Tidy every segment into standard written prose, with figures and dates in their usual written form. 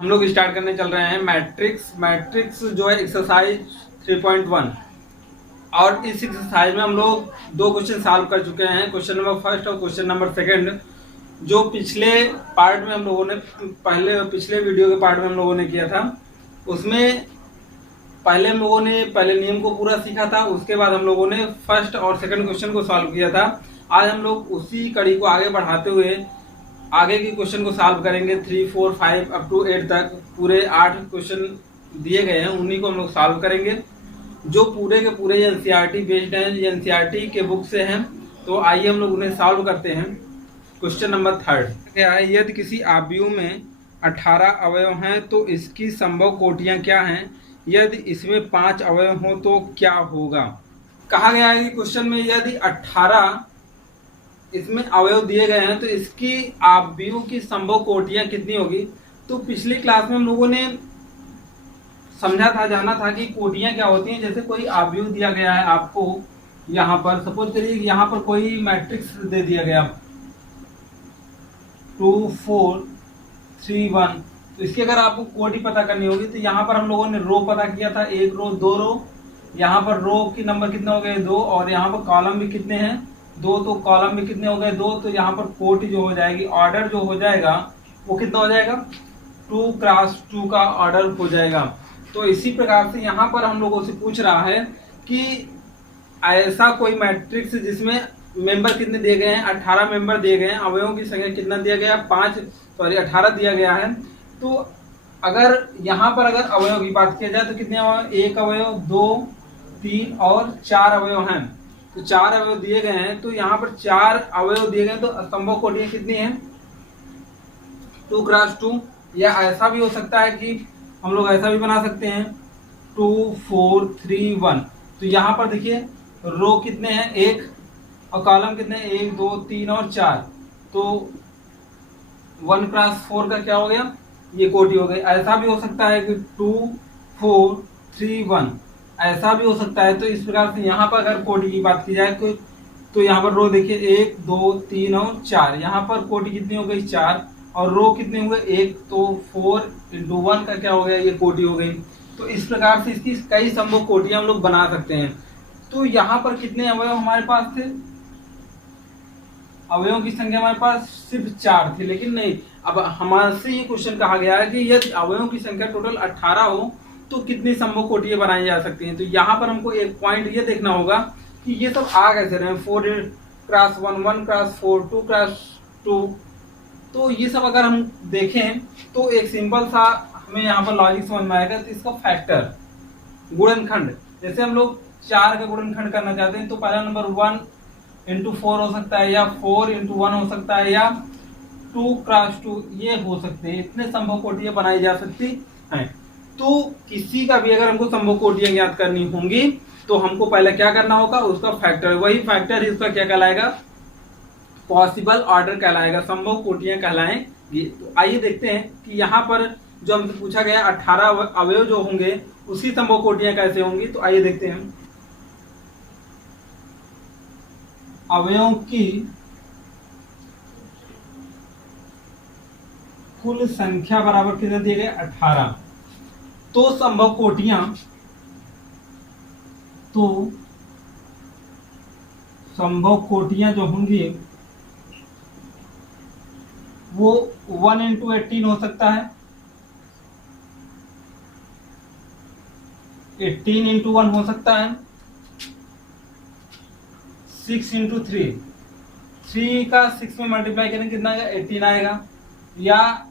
हम लोग स्टार्ट करने चल रहे हैं मैट्रिक्स जो है एक्सरसाइज 3.1। और इस एक्सरसाइज में हम लोग दो क्वेश्चन सॉल्व कर चुके हैं, क्वेश्चन नंबर फर्स्ट और क्वेश्चन नंबर सेकंड। जो पिछले पार्ट में हम लोगों ने पिछले वीडियो के पार्ट में हम लोगों ने किया था, उसमें पहले हम लोगों ने पहले नियम को पूरा सीखा था, उसके बाद हम लोगों ने फर्स्ट और सेकंड क्वेश्चन को सॉल्व किया था। आज हम लोग उसी कड़ी को आगे बढ़ाते हुए आगे के क्वेश्चन को सॉल्व करेंगे। 3, 4, 5 अप टू 8 तक पूरे 8 क्वेश्चन दिए गए हैं, उन्हीं को हम लोग सॉल्व करेंगे, जो पूरे के पूरे एनसीईआरटी बेस्ड हैं, एनसीईआरटी के बुक से हैं। तो आइए हम लोग उन्हें सॉल्व करते हैं। क्वेश्चन नंबर थर्ड क्या है, यदि किसी आव्यूह में 18 अवयव हैं तो इसकी संभव कोटियां क्या हैं? यदि इसमें 5 अवयव हो तो क्या होगा? कहा गया है कि क्वेश्चन में यदि 18 इसमें अवयव दिए गए हैं तो इसकी आव्यूह की संभव कोटियां कितनी होगी? तो पिछली क्लास में हम लोगों ने समझा था, जाना था कि कोटियां क्या होती हैं। जैसे कोई आव्यूह दिया गया है आपको, यहाँ पर सपोज करिए यहाँ पर कोई मैट्रिक्स दे दिया गया 2, 4, 3, 1। तो इसकी अगर आपको कोटि पता करनी होगी तो यहाँ पर हम लोगों ने रो पता किया था, 1 रो 2 रो। यहाँ पर रो की नंबर कितने हो गए 2, और यहाँ पर कॉलम भी कितने हैं 2, तो कॉलम भी कितने हो गए 2। तो यहाँ पर कोटि जो हो जाएगी, ऑर्डर जो हो जाएगा वो कितना हो जाएगा 2 क्रॉस 2 का ऑर्डर हो जाएगा। तो इसी प्रकार से यहाँ पर हम लोगों से पूछ रहा है कि ऐसा कोई मैट्रिक्स जिसमें मेंबर कितने दिए गए हैं, 18 मेंबर दिए गए हैं, अवयवों की संख्या कितना दिया गया, 18 दिया गया है। तो अगर यहाँ पर अगर अवयव की बात किया जाए तो कितने अवयव, 1 अवयव, 2, 3 और 4 अवयव हैं। तो 4 अवयव दिए गए हैं, तो यहाँ पर 4 अवयव दिए गए, तो संभव कोटियां कितनी हैं 2 क्रॉस 2। या ऐसा भी हो सकता है कि हम लोग ऐसा भी बना सकते हैं 2, 4, 3, 1। तो यहाँ पर देखिए रो कितने हैं 1 और कॉलम कितने हैं 1, 2, 3 और 4। तो 1 क्रॉस 4 का क्या हो गया, ये कोटि हो गई। ऐसा भी हो सकता है कि 2, 4, 3, 1 ऐसा भी हो सकता है। तो इस प्रकार से यहाँ पर अगर कोटि की बात की जाए तो यहाँ पर रो देखिए 1, 2, 3 और 4। यहाँ पर कोटि कितनी हो गई 4, और रो कितने हुए 1, तो 4 इंटू 1 का क्या हो गया, ये कोटि हो गई। तो इस प्रकार से इसकी कई संभव कोटियां हम लोग बना सकते हैं। तो यहाँ पर कितने अवयव हमारे पास थे, अवयवों की संख्या हमारे पास सिर्फ 4 थी, लेकिन नहीं, अब हमारे से ये क्वेश्चन कहा गया है कि यदि अवयवों की संख्या टोटल 18 हो तो कितनी संभव कोटियां बनाई जा सकती हैं। तो यहाँ पर हमको एक पॉइंट ये देखना होगा कि ये सब आ कैसे रहे हैं, 4 क्रॉस 1, 1 क्रॉस 4, 2 क्रॉस 2। तो ये सब अगर हम देखें तो एक सिंपल सा हमें यहाँ पर लॉजिक समझ में आएगा। तो इसका फैक्टर, गुणनखंड, जैसे हम लोग 4 का गुणनखंड करना चाहते हैं तो पहला नंबर 1 इंटू 4 हो सकता है, या 4 इंटू 1 हो सकता है, या 2 क्रॉस 2 ये हो सकते हैं। इतने संभव कोटियां बनाई जा सकती हैं। तो किसी का भी अगर हमको संभव कोटियां ज्ञात करनी होंगी तो हमको पहले क्या करना होगा, उसका फैक्टर, वही फैक्टर ही उसका क्या कहलाएगा, पॉसिबल ऑर्डर कहलाएगा, संभव कोटियां कहलाएंगी। तो आइए देखते हैं कि यहाँ पर जो हमसे पूछा गया 18 अवयव जो होंगे उसकी संभव कोटियां कैसे होंगी। तो आइए देखते हैं। अवयवों की कुल संख्या बराबर कितने दिए गए 18। तो संभव कोटियां जो होंगी वो 1 इंटू 18 हो सकता है, 18 इंटू 1 हो सकता है, 6 इंटू 3, 3 का 6 में मल्टीप्लाई करेंगे कितना आएगा 18 आएगा, या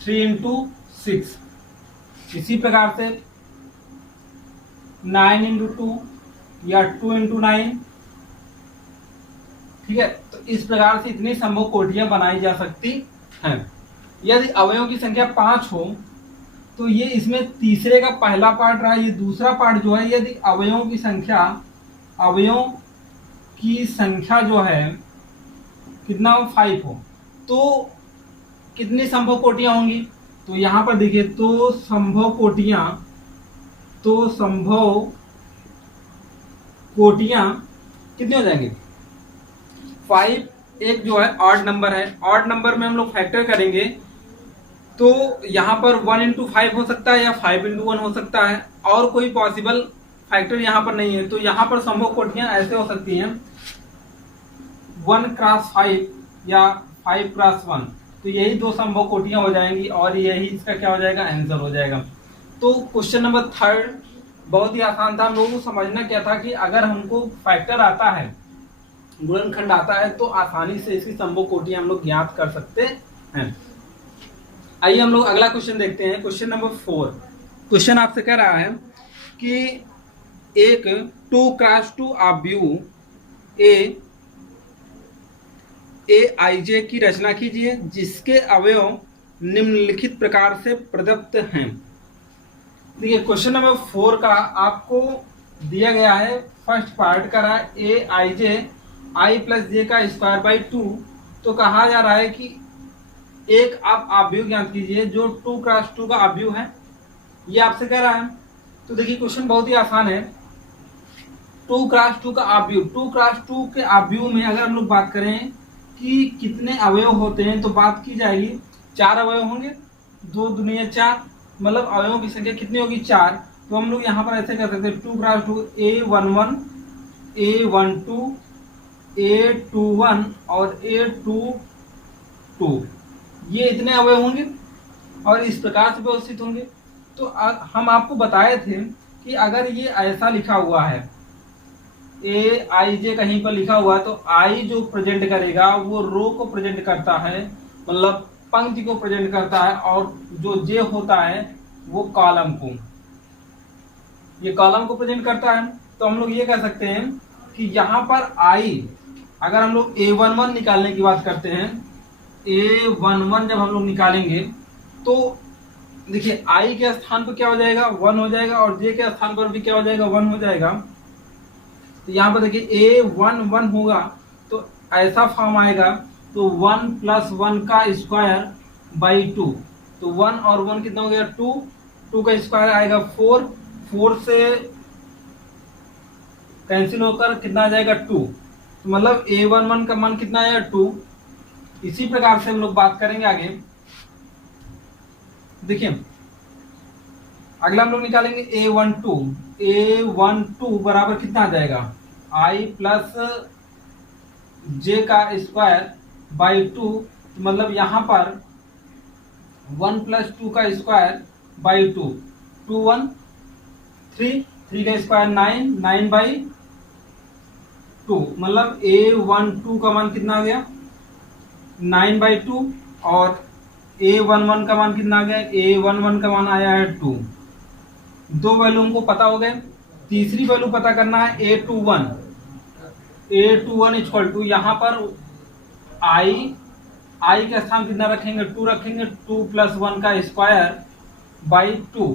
3 इंटू 6। इसी प्रकार से 9 इंटू 2 या 2 इंटू 9। ठीक है, तो इस प्रकार से इतनी संभव कोटियां बनाई जा सकती हैं। यदि अवयवों की संख्या 5 हो तो ये इसमें तीसरे का पहला पार्ट रहा, ये दूसरा पार्ट जो है, यदि अवयवों की संख्या जो है कितना हो 5 हो तो कितनी संभव कोटियां होंगी। तो यहाँ पर देखिए, तो संभव कोटियां कितनी हो जाएंगी 5 एक जो है ऑड नंबर है, ऑड नंबर में हम लोग फैक्टर करेंगे तो यहाँ पर 1 इंटू 5 हो सकता है या 5 इंटू 1 हो सकता है, और कोई पॉसिबल फैक्टर यहाँ पर नहीं है। तो यहाँ पर संभव कोटियां ऐसे हो सकती हैं 1 क्रॉस 5 या 5 क्रॉस 1, तो यही दो संभव कोटियां हो जाएंगी और यही इसका क्या हो जाएगा, आंसर हो जाएगा। तो क्वेश्चन नंबर 3 बहुत ही आसान था। हम लोगों को समझना क्या था कि अगर हमको फैक्टर आता है, गुणनखंड आता है, तो आसानी से इसकी संभव कोटियां हम लोग ज्ञात कर सकते हैं। आइए हम लोग अगला क्वेश्चन देखते हैं। Question number 4। क्वेश्चन आपसे कह रहा है कि एक 2 क्रॉस 2 आव्यूह AIJ की रचना कीजिए जिसके अवयव निम्नलिखित प्रकार से प्रदत्त हैं। देखिए क्वेश्चन नंबर 4 का आपको दिया गया है, फर्स्ट पार्ट का रहा है AIJ I प्लस जे का स्क्वायर बाई 2। तो कहा जा रहा है कि एक आप आव्यूह ज्ञात कीजिए जो 2 क्रॉस 2 का आव्यूह है, ये आपसे कह रहा है। तो देखिए क्वेश्चन बहुत ही आसान है। 2 क्रॉस 2 का आव्यूह, 2 क्रॉस 2 के आव्यूह में अगर हम लोग बात करें कि कितने अवयव होते हैं तो बात की जाएगी 4 अवयव होंगे, 2 दूनी 4, मतलब अवयवों की संख्या कितनी होगी, 4। तो हम लोग यहाँ पर ऐसे कर सकते हैं 2 क्रॉस 2 A11 A12 A21 और A22, ये इतने अवयव होंगे और इस प्रकार से व्यवस्थित होंगे। तो हम आपको बताए थे कि अगर ये ऐसा लिखा हुआ है AIJ कहीं पर लिखा हुआ है तो I जो प्रेजेंट करेगा वो रो को प्रेजेंट करता है, मतलब पंक्ति को प्रेजेंट करता है, और जो J होता है वो कॉलम को, ये कॉलम को प्रेजेंट करता है। तो हम लोग ये कह सकते हैं कि यहाँ पर I, अगर हम लोग A11 निकालने की बात करते हैं, A11 जब हम लोग निकालेंगे तो देखिए I के स्थान पर क्या हो जाएगा, 1 हो जाएगा, और J के स्थान पर भी क्या हो जाएगा, 1 हो जाएगा। तो यहाँ पर देखिए A11 होगा तो ऐसा फॉर्म आएगा, तो 1 प्लस 1 का स्क्वायर बाई 2। तो 1 और 1 कितना हो गया, 2, 2 का स्क्वायर आएगा 4, 4 से कैंसिल होकर कितना आ जाएगा, 2। तो मतलब A11 का मान कितना आएगा, 2। इसी प्रकार से हम लोग बात करेंगे आगे। देखिए अगला हम लोग निकालेंगे A12 बराबर कितना आ जाएगा, I प्लस J का स्क्वायर बाई 2। मतलब यहाँ पर 1 प्लस 2 का स्क्वायर बाई 2, 2 1 3, 3 का स्क्वायर 9, 9 बाई 2। मतलब A12 का मान कितना आ गया, 9 बाई 2, और A11 का मान कितना आ गया, A11 का मान आया है 2। दो वैल्यू हमको पता हो गए। तीसरी वैल्यू पता करना है A21। A21 इक्वल टू, यहाँ पर I के स्थान कितना रखेंगे, 2 रखेंगे, 2 प्लस 1 का स्क्वायर बाई 2।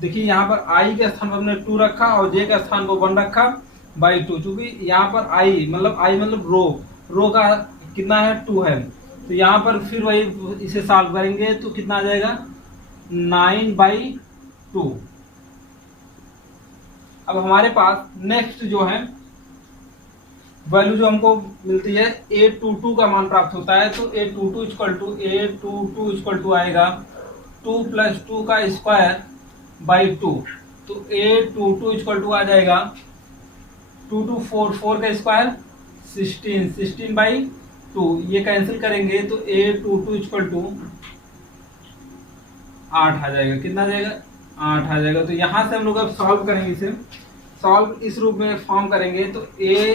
देखिए यहाँ पर I के स्थान पर हमने 2 रखा और J के स्थान पर 1 रखा बाई 2। चूंकि यहाँ पर I मतलब रो का कितना है, 2 है। तो यहाँ पर फिर वही इसे सॉल्व करेंगे तो कितना आ जाएगा, 9 बाई 2। अब हमारे पास नेक्स्ट जो है वैल्यू जो हमको मिलती है A22 का मान प्राप्त होता है। तो A22 इक्वल टू आएगा 2 प्लस 2 का स्क्वायर बाई 2। तो A22 इक्वल टू आ जाएगा 2 2 4, 4 का स्क्वायर 16, 16 बाई 2। ये कैंसिल करेंगे तो A22 इक्वल टू 8 आ जाएगा। कितना आ जाएगा, 8 आ जाएगा। तो यहाँ से हम लोग अब सॉल्व करेंगे, इसे सॉल्व इस रूप में फॉर्म करेंगे। तो A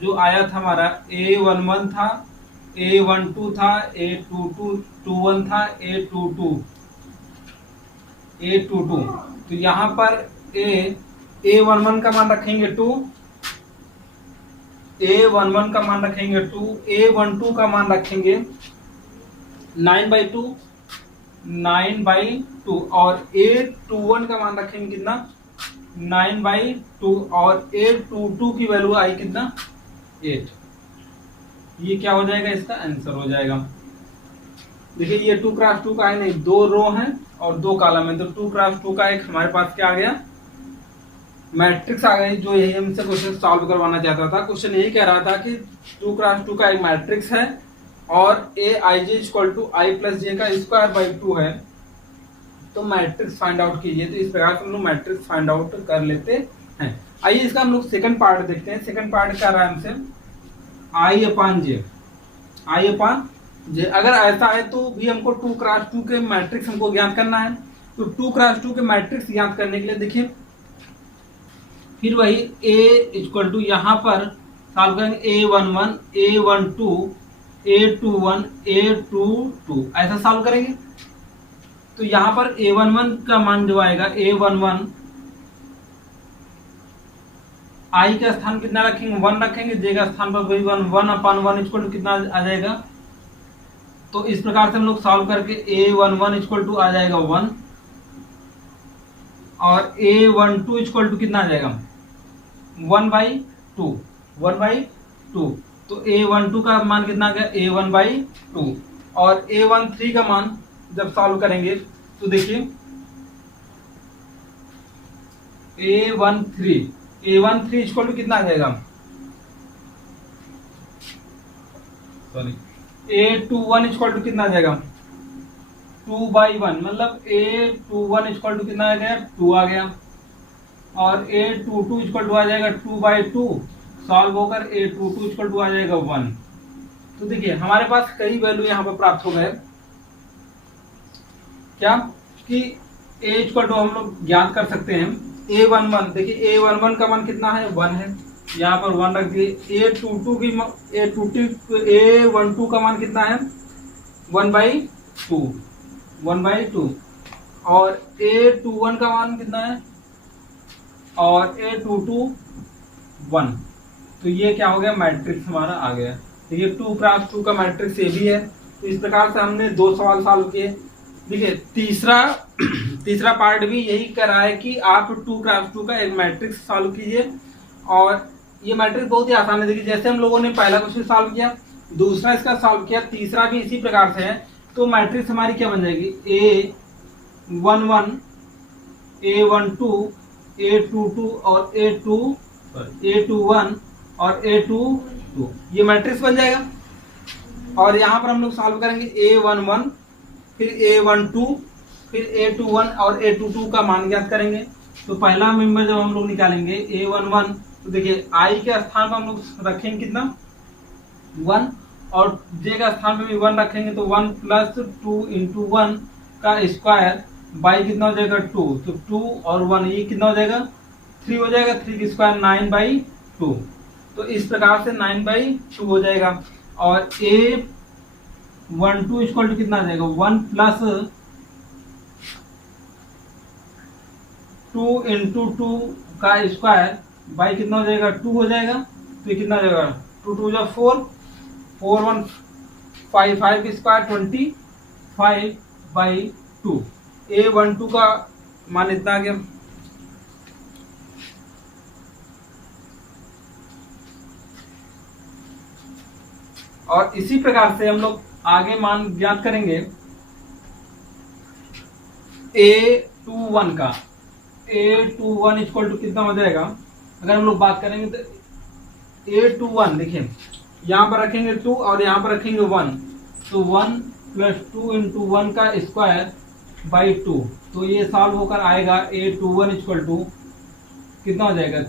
जो आया था हमारा, A11 था, A12 था, A21 था, A22। तो यहाँ पर A11 का मान रखेंगे 2, A11 का मान रखेंगे 2, A12 का मान रखेंगे 9 बाई 2, 9 बाई 2, और A21 का मान रखेंगे कितना, 9 बाई 2, और A22 की वैल्यू आई कितना, 8। ये क्या हो जाएगा, इसका आंसर हो जाएगा। देखिए ये 2 क्रॉस 2 का है नहीं, 2 रो हैं और 2 कॉलम है। तो 2 क्रॉस 2 का एक हमारे पास क्या आ गया, मैट्रिक्स आ गई, जो यही हमसे क्वेश्चन सॉल्व करवाना चाहता था। क्वेश्चन यही कह रहा था कि 2x2 का एक मैट्रिक्स है और ए I J equal to I plus जे का स्क्वायर बाई 2 है, तो मैट्रिक्स फाइंड आउट कीजिए। तो इस प्रकार से हम लोग मैट्रिक्स फाइंड आउट कर लेते हैं। आइए इसका हम लोग सेकंड पार्ट देखते हैं। सेकंड पार्ट क्या रहा है हमसे, आई अपान जे, आई अपान जे। अगर ऐसा है तो भी हमको 2x2 के मैट्रिक्स हमको ज्ञात करना है। तो 2x2 के मैट्रिक्स ज्ञात करने के लिए देखिए फिर वही a इक्वल टू यहाँ पर सॉल्व करेंगे a11 a12 a21 a22 ऐसा सॉल्व करेंगे। तो यहाँ पर a11 का मान जो आएगा a11 i का स्थान कितना रखेंगे 1 रखेंगे, j का स्थान पर वही 1 अपान 1 इक्वल टू कितना आ जाएगा। तो इस प्रकार से हम लोग सॉल्व करके a11 इक्वल टू आ जाएगा 1 और a12 इक्वल टू कितना आ जाएगा 1/2 1/2। तो a12 का मान कितना आ गया a1/2 और a13 का मान जब सॉल्व करेंगे तो देखिए a13 इक्वल टू कितना आ जाएगा, सॉरी a21 इक्वल टू कितना आ जाएगा 2/1, मतलब a21 इक्वल टू कितना आ गया 2 आ गया और a22 इक्वल टू आ जाएगा 2/2 सॉल्व होकर a22 इक्वल टू आ जाएगा 1। तो देखिए हमारे पास कई वैल्यू यहाँ पर प्राप्त हो गए, क्या कि a इक्वल टू हम लोग ज्ञात कर सकते हैं a11। देखिए a11 का मान कितना है 1 है, यहाँ पर 1 रख दिए। a12 का मान कितना है 1/2 और a21 का मान कितना है और a22 1। तो ये क्या हो गया मैट्रिक्स हमारा आ गया। तो ये 2x2 का मैट्रिक्स ये भी है। तो इस प्रकार से हमने 2 सवाल सॉल्व किए। देखिए तीसरा पार्ट भी यही कर रहा है कि आप 2x2 का एक मैट्रिक्स सॉल्व कीजिए और ये मैट्रिक्स बहुत ही आसान है। देखिए जैसे हम लोगों ने पहला क्वेश्चन सॉल्व किया, दूसरा इसका सॉल्व किया, तीसरा भी इसी प्रकार से है। तो मैट्रिक्स हमारी क्या बन जाएगी a11 a12 a22 और a21 और a22, ये मैट्रिक्स बन जाएगा। और यहाँ पर हम लोग सॉल्व करेंगे a11 फिर a12 फिर a21 और a22 का मान ज्ञात करेंगे। तो पहला मेंबर जब हम लोग निकालेंगे a11, तो देखिए i के स्थान पर हम लोग रखेंगे कितना 1 और j का स्थान पर भी 1 रखेंगे। तो 1 प्लस 2 इंटू 1 का स्क्वायर बाई कितना हो जाएगा 2। तो 2 और 1 ये कितना हो जाएगा 3 हो जाएगा, 3 की स्क्वायर 9/2। तो इस प्रकार से 9/2 हो जाएगा। और a12 इक्वल टू कितना आ जाएगा 1 प्लस 2 इंटू 2 का स्क्वायर बाई कितना हो जाएगा 2 हो जाएगा। तो कितना हो जाएगा 2 2 जा 4 4 1 5 5 की स्क्वायर 25/2। a12 का मान इतना आ गया। और इसी प्रकार से हम लोग आगे मान ज्ञात करेंगे a21 का। a21 इक्वल टू कितना हो जाएगा, अगर हम लोग बात करेंगे तो a21 देखिए यहाँ पर रखेंगे 2 और यहाँ पर रखेंगे 1। तो 1 प्लस 2 इंटू 1 का स्क्वायर बाई 2। तो ये सॉल्व होकर आएगा a21 इक्वल टू कितना हो जाएगा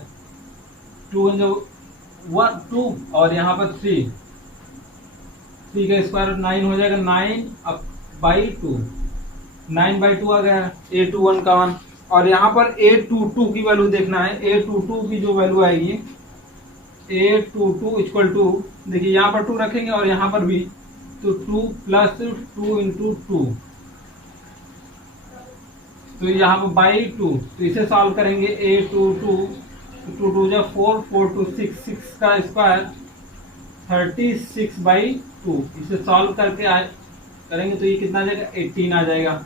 2 जो 1 2 और यहाँ पर 3 का स्क्वायर 9 हो जाएगा, 9/2 9/2 आ गया a21 का मान। और यहाँ पर a22 की वैल्यू देखना है। a22 की जो वैल्यू आएगी a22 इक्वल टू देखिए यहाँ पर 2 रखेंगे और यहाँ पर भी, तो 2 प्लस 2 इंटू 2, तो यहाँ पर बाई 2। तो इसे सॉल्व करेंगे a22 2 2 जा 4 4 2 6 6 का स्क्वायर 36/2। इसे सॉल्व करके करेंगे तो ये कितना आ जाएगा 18 आ जाएगा।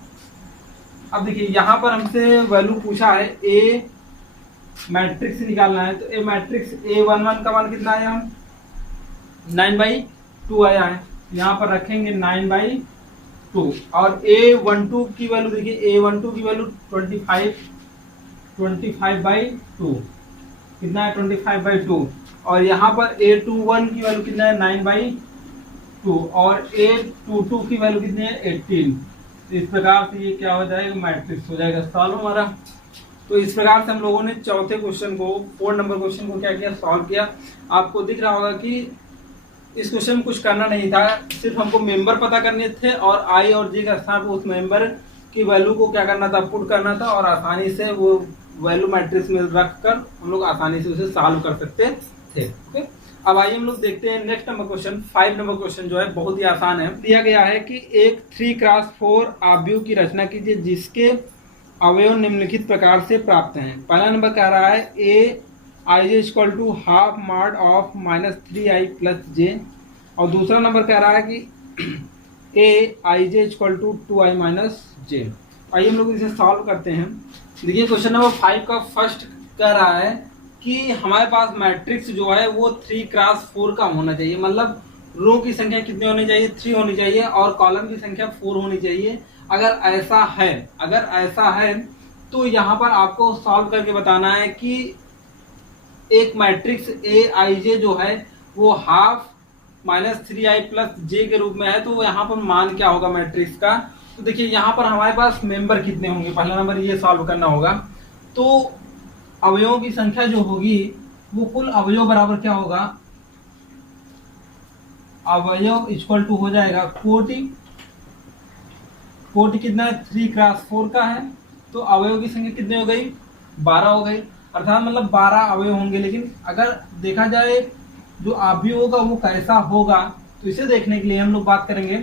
अब देखिए यहाँ पर हमसे वैल्यू पूछा है ए मैट्रिक्स निकालना है। तो ए मैट्रिक्स a11 का मान कितना आया 9/2 आया है, यहाँ पर रखेंगे 9/2। और a12 की वैल्यू देखिए a12 की वैल्यू 25 25/2 कितना है 25/2 और यहाँ पर A21 की वैल्यू कितना है 9/2 और A22 की वैल्यू कितनी है 18। तो इस प्रकार से ये क्या हो जाएगा मैट्रिक्स हो जाएगा सॉल्व हमारा। तो इस प्रकार से हम लोगों ने चौथे क्वेश्चन को 4 नंबर क्वेश्चन को क्या किया सॉल्व किया। आपको दिख रहा होगा कि इस क्वेश्चन में कुछ करना नहीं था, सिर्फ हमको मेंबर पता करने थे और आई और जे का स्थान उस मेंबर की वैल्यू को क्या करना था पुट करना था और आसानी से वो वैल्यू मैट्रिक्स में रखकर हम लोग आसानी से उसे सॉल्व कर सकते थे। ओके, अब आइए हम लोग देखते हैं next number question 5 number question जो है बहुत ही आसान है। दिया गया है कि एक 3x4 आव्यूह की रचना कीजिए जिसके अवयव निम्नलिखित प्रकार से प्राप्त हैं। पहला नंबर कह रहा है A I J equal to half mod of -3i plus J और दूसरा नंबर कह रहा है कि A I J equal to 2i minus J. आइए हम लोग इसे सॉल्व करते हैं। देखिए क्वेश्चन नंबर 5 का फर्स्ट कह रहा है कि हमारे पास मैट्रिक्स जो है वो 3x4 का होना चाहिए, मतलब रो की संख्या कितनी होनी चाहिए 3 होनी चाहिए और कॉलम की संख्या 4 होनी चाहिए। अगर ऐसा है तो यहाँ पर आपको सॉल्व करके बताना है कि एक मैट्रिक्स ए आई जे जो है वो हाफ -3i प्लस जे के रूप में है, तो यहाँ पर मान क्या होगा मैट्रिक्स का। तो देखिए यहाँ पर हमारे पास मेंबर कितने होंगे, पहला नंबर ये सॉल्व करना होगा। तो अवयवों की संख्या जो होगी वो कुल अवयव बराबर क्या होगा, अवयव इक्वल टू हो जाएगा कोटि कितना है 3x4 का है, तो अवयव की संख्या कितनी हो गई 12 हो गई, अर्थात मतलब 12 अवयव होंगे। लेकिन अगर देखा जाए जो अवयव होगा वो कैसा होगा तो इसे देखने के लिए हम लोग बात करेंगे।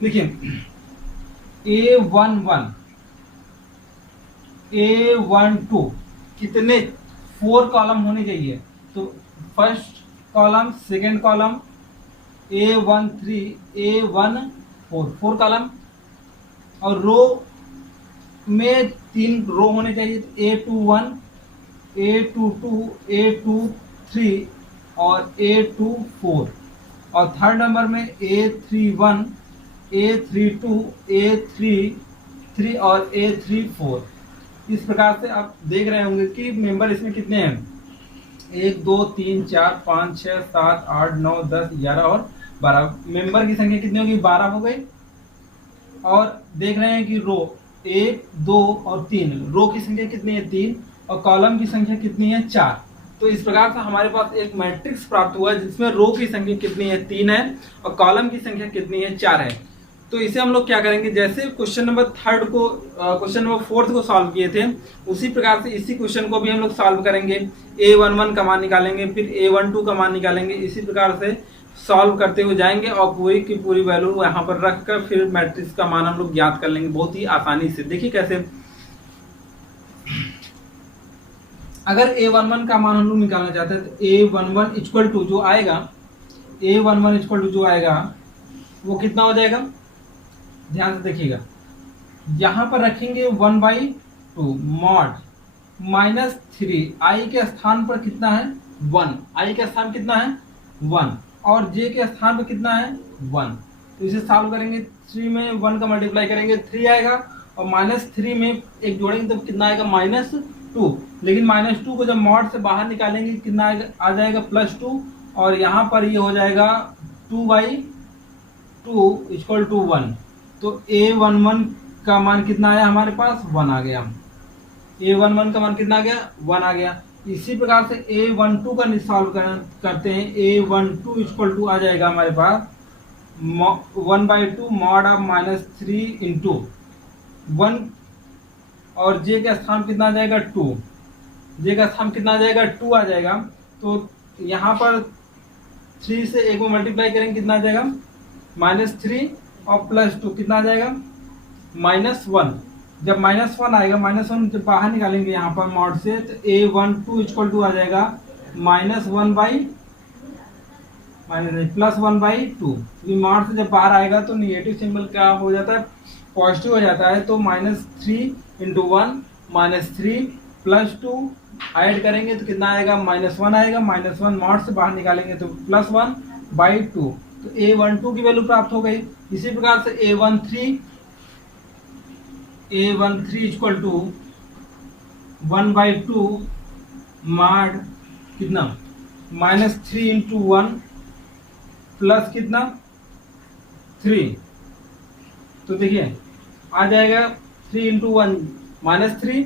देखिए A11 A12 कितने 4 कॉलम होने चाहिए, तो first column second column A13 A14 4 column और रो में 3 रो होने चाहिए, A21 A22 A23 और A24 और थर्ड नंबर में A31 A32 A33 और A34। इस प्रकार से आप देख रहे होंगे कि मेंबर इसमें कितने हैं 1 2 3 4 5 6 7 8 9 10 11 और 12। मेंबर की संख्या कितनी होगी 12 हो गई। और देख रहे हैं कि रो 1 2 और 3, रो की संख्या कितनी है 3 और कॉलम की संख्या कितनी है 4। तो इस प्रकार से हमारे पास एक मैट्रिक्स प्राप्त हुआ है जिसमें रो की संख्या कितनी है 3 है और कॉलम की संख्या कितनी है 4 है। तो इसे हम लोग क्या करेंगे, जैसे क्वेश्चन नंबर 4 को सॉल्व किए थे उसी प्रकार से इसी क्वेश्चन को भी हम लोग सॉल्व करेंगे। A11 का मान निकालेंगे, फिर A12 का मान निकालेंगे, इसी प्रकार से सॉल्व करते हुए जाएंगे और पूरी की पूरी वैल्यू यहाँ पर रखकर फिर मैट्रिक्स का मान हम लोग ज्ञात कर लेंगे बहुत ही आसानी से। देखिए कैसे, अगर A11 का मान हम लोग निकालना चाहते हैं तो A11 इक्वल टू जो आएगा वो कितना हो जाएगा, ध्यान से देखिएगा, यहां पर रखेंगे 1/2 मॉड -3 आई के स्थान पर कितना है 1, आई के स्थान कितना है 1 और जे के स्थान पर कितना है 1। तो इसे सॉल्व करेंगे, 3 में 1 का मल्टीप्लाई करेंगे 3 आएगा और -3 में एक जोड़ेंगे तो कितना आएगा -2। लेकिन -2 को जब मॉड से बाहर निकालेंगे कितना आ जाएगा +2 और यहाँ पर ये हो जाएगा 2/2 इक्वल टू 1। तो A11 का मान कितना आया हमारे पास 1 आ गया, A11 का मान कितना आ गया 1 आ गया। इसी प्रकार से A12 का सॉल्व करते हैं, A12 इक्वल टू आ जाएगा हमारे पास 1/2 मॉड ऑफ -3 इंटू 1 और जे का स्थान कितना आ जाएगा 2, जे का स्थान कितना आ जाएगा 2 आ जाएगा। तो यहाँ पर 3 से 1 में मल्टीप्लाई करेंगे कितना आ जाएगा -3 और +2 कितना आ जाएगा -1। जब -1 आएगा, -1 जब बाहर निकालेंगे यहाँ पर मॉड से तो A12 इक्वल टू आ जाएगा +1/2। मॉड से जब बाहर आएगा तो निगेटिव सिंबल क्या हो जाता है पॉजिटिव हो जाता है। तो -3 इंटू 1 -3 +2 ऐड करेंगे तो कितना आएगा -1 आएगा, -1 मॉड से बाहर निकालेंगे तो +1/2। तो A12 की वैल्यू प्राप्त हो गई। इसी प्रकार से A13 इक्वल टू 1/2 माड कितना -3 इंटू 1 प्लस कितना 3। तो देखिए आ जाएगा 3 इंटू 1 -3,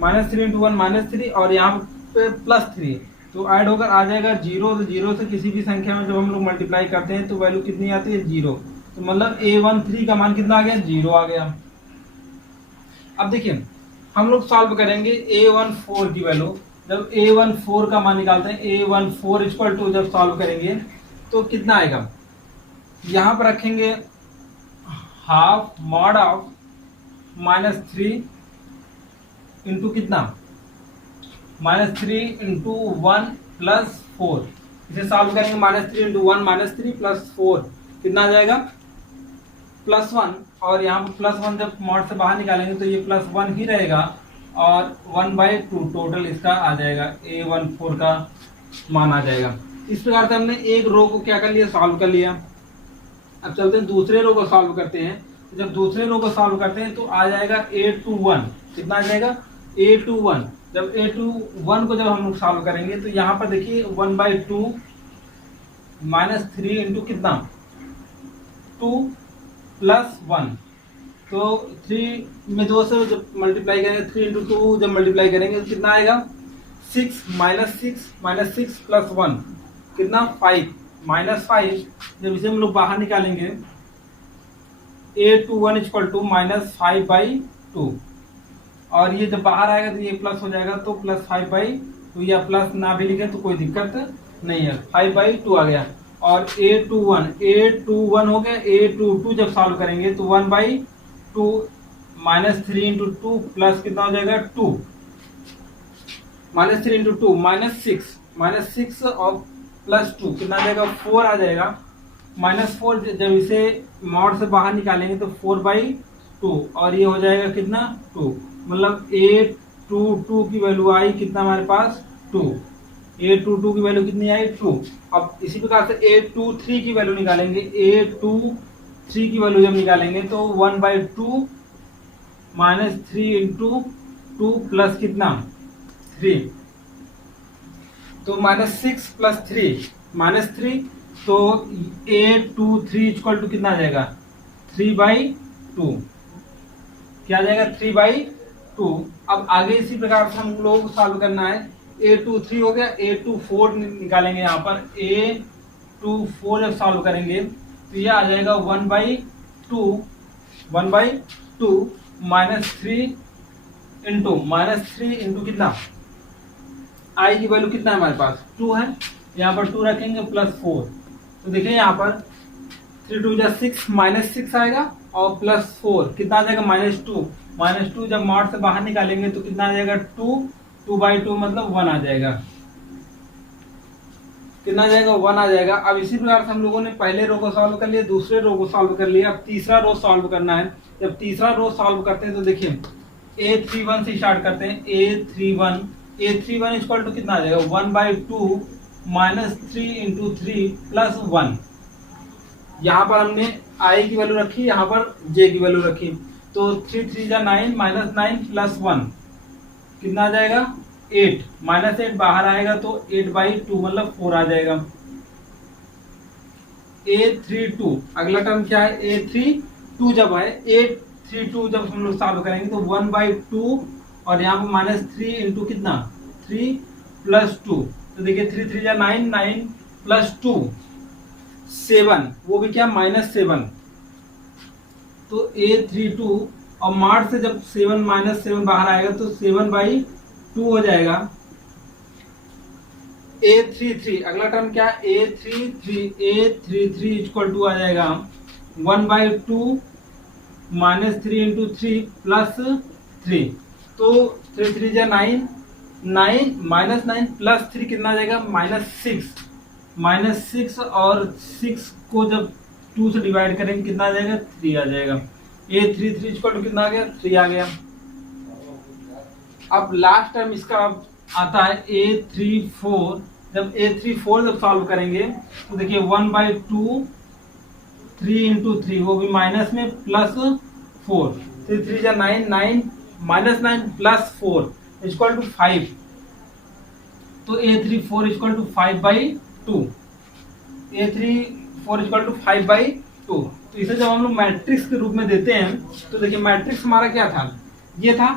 -3 इंटू 1 -3 और यहाँ पे +3, तो ऐड होकर आ जाएगा 0। तो 0 से किसी भी संख्या में जब हम लोग मल्टीप्लाई करते हैं तो वैल्यू कितनी आती है 0। तो मतलब A13 का मान कितना आ गया 0 आ गया। अब देखिए हम लोग सॉल्व करेंगे A14 की वैल्यू। जब A14 का मान निकालते हैं A14 इक्वल टू जब सॉल्व करेंगे तो कितना आएगा, यहाँ पर रखेंगे हाफ मॉड ऑफ -3 इंटू कितना -3 इंटू 1 प्लस 4। इसे सॉल्व करेंगे -3 इंटू 1 -3 प्लस 4 कितना आ जाएगा +1। और यहाँ पर +1 जब मॉड से बाहर निकालेंगे तो ये +1 ही रहेगा और 1/2 टोटल इसका आ जाएगा A14 का मान आ जाएगा। इस प्रकार से हमने एक रो को क्या कर लिया सॉल्व कर लिया। अब चलते हैं दूसरे रो को सॉल्व करते हैं। जब दूसरे रो को सॉल्व करते हैं तो आ जाएगा A21 कितना आ जाएगा A21। जब A21 को जब हम लोग सॉल्व करेंगे तो यहाँ पर देखिए 1/2 -3 इंटू कितना 2 प्लस 1। तो 3 में 2 से जब मल्टीप्लाई करेंगे 3 इंटू 2 जब मल्टीप्लाई करेंगे तो कितना आएगा 6 -6 प्लस 1 कितना 5 -5। जब इसे हम लोग बाहर निकालेंगे A21 इक्वल टू -5/2 और ये जब बाहर आएगा तो ये प्लस हो जाएगा तो +5/2 या प्लस ना भी लिखे तो कोई दिक्कत नहीं है 5/2 आ गया। और A21 हो गया। A22 जब सॉल्व करेंगे तो 1/2 -3 इंटू 2 प्लस कितना हो जाएगा 2 -3 इंटू 2 -6 और प्लस 2 कितना आ जाएगा 4 आ जाएगा। -4 जब इसे मॉड से बाहर निकालेंगे तो 4/2 और ये हो जाएगा कितना 2। मतलब A22 की वैल्यू आई कितना हमारे पास 2। A22 की वैल्यू कितनी आई 2। अब इसी प्रकार से A23 की वैल्यू निकालेंगे। A23 की वैल्यू जब निकालेंगे तो 1/2 -3 इंटू 2 प्लस कितना 3 तो -6 प्लस 3 -3। तो A23 इक्वल टू कितना आ जाएगा 3/2 क्या आ जाएगा 3/2। अब आगे इसी प्रकार से हम लोगों को सॉल्व करना है। A23 हो गया। A24 निकालेंगे। यहाँ पर A24 जब सॉल्व करेंगे तो ये आ जाएगा 1/2 -3 इंटू कितना आई की वैल्यू कितना है हमारे पास 2 है। यहाँ पर 2 रखेंगे प्लस 4। तो देखिए यहाँ पर 3 2 6 -6 आएगा और प्लस 4 कितना आ जाएगा -2 जब मॉड से बाहर निकालेंगे तो कितना आ जाएगा 2/2 मतलब 1 आ जाएगा। कितना आ जाएगा 1 आ जाएगा। अब इसी प्रकार से हम लोगों ने पहले रो को सॉल्व कर लिया, दूसरे रो को सॉल्व कर लिया। अब तीसरा रो सॉल्व करना है। जब तीसरा रो सॉल्व करते हैं तो देखिए A31 से स्टार्ट करते हैं। A31 इक्वल टू कितना आ जाएगा 1/2 -3 इंटू 3 प्लस 1। यहाँ पर हमने I की वैल्यू रखी, यहाँ पर J की वैल्यू रखी। तो 3 3 जा 9 -9 प्लस 1 कितना आ जाएगा 8 -8 बाहर आएगा तो 8/2 मतलब 4 आ जाएगा। A32 अगला टर्म क्या है A32 जब है A32 जब हम लोग सॉल्व करेंगे तो 1/2 और यहाँ पर -3 इंटू कितना 3 प्लस 2। तो देखिए 3 3 जा 9 9 प्लस 2 7 वो भी क्या -7। तो A32 और मार्च से जब 7 -7 बाहर आएगा तो 7/2 हो जाएगा। A33 अगला टर्म क्या है A33 इक्वल टू आ जाएगा 1/2 -3 इंटू 3 प्लस 3। तो 3 3 जा 9 -9 प्लस 3 कितना आ जाएगा -6 और 6 को जब 2 से डिवाइड करेंगे कितना आ जाएगा 3 आ जाएगा। A33 इक्वल टू कितना आ गया 3 आ गया। अब लास्ट टर्म इसका आता है A34। जब A34 जब सॉल्व करेंगे तो देखिए 1/2 3 इंटू 3 वो भी माइनस में प्लस 4 3 3 जा 9 9 -9 प्लस 4 इक्वल टू 5, तो A34 equal to 5/2, A34 equal to 5/2। तो इसे जब हम लोग मैट्रिक्स के रूप में देते हैं तो देखिए मैट्रिक्स हमारा क्या था, ये था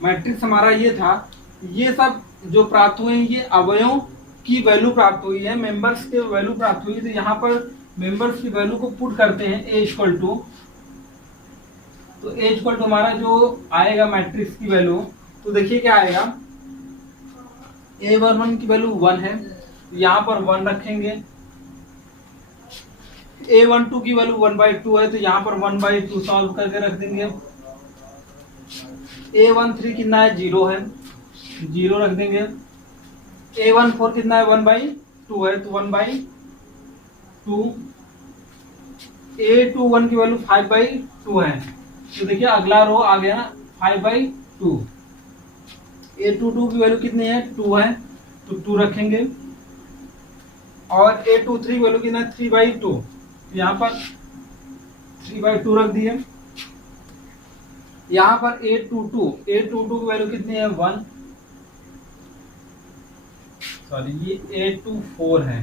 मैट्रिक्स हमारा, ये था। ये सब जो प्राप्त हुए ये अवयवों की वैल्यू प्राप्त हुई है, मेंबर्स के वैल्यू प्राप्त हुई। तो यहाँ पर मेंबर्स की वैल्यू को पुट करते हैं A इक्वल टू, तो A इक्वल टू हमारा जो आएगा मैट्रिक्स की वैल्यू, तो देखिए क्या आएगा, A11 की वैल्यू 1 है, यहाँ पर 1 रखेंगे। A12 की वैल्यू 1/2 है, तो यहाँ पर 1/2 सॉल्व करके रख देंगे। A13 कितना है, 0 है, 0 रख देंगे। A14 कितना है, 1/2 है, तो 1/2। A21 की वैल्यू 5/2 है, तो देखिए अगला रो आ गया 5/2। A22 की वैल्यू कितनी है, 2 है, तो 2 रखेंगे। और A23 की वैल्यू कितना है, 3/2, यहाँ पर 3/2 रख दिए। यहाँ पर A22 की वैल्यू कितनी है, 1, सॉरी ये A24 है,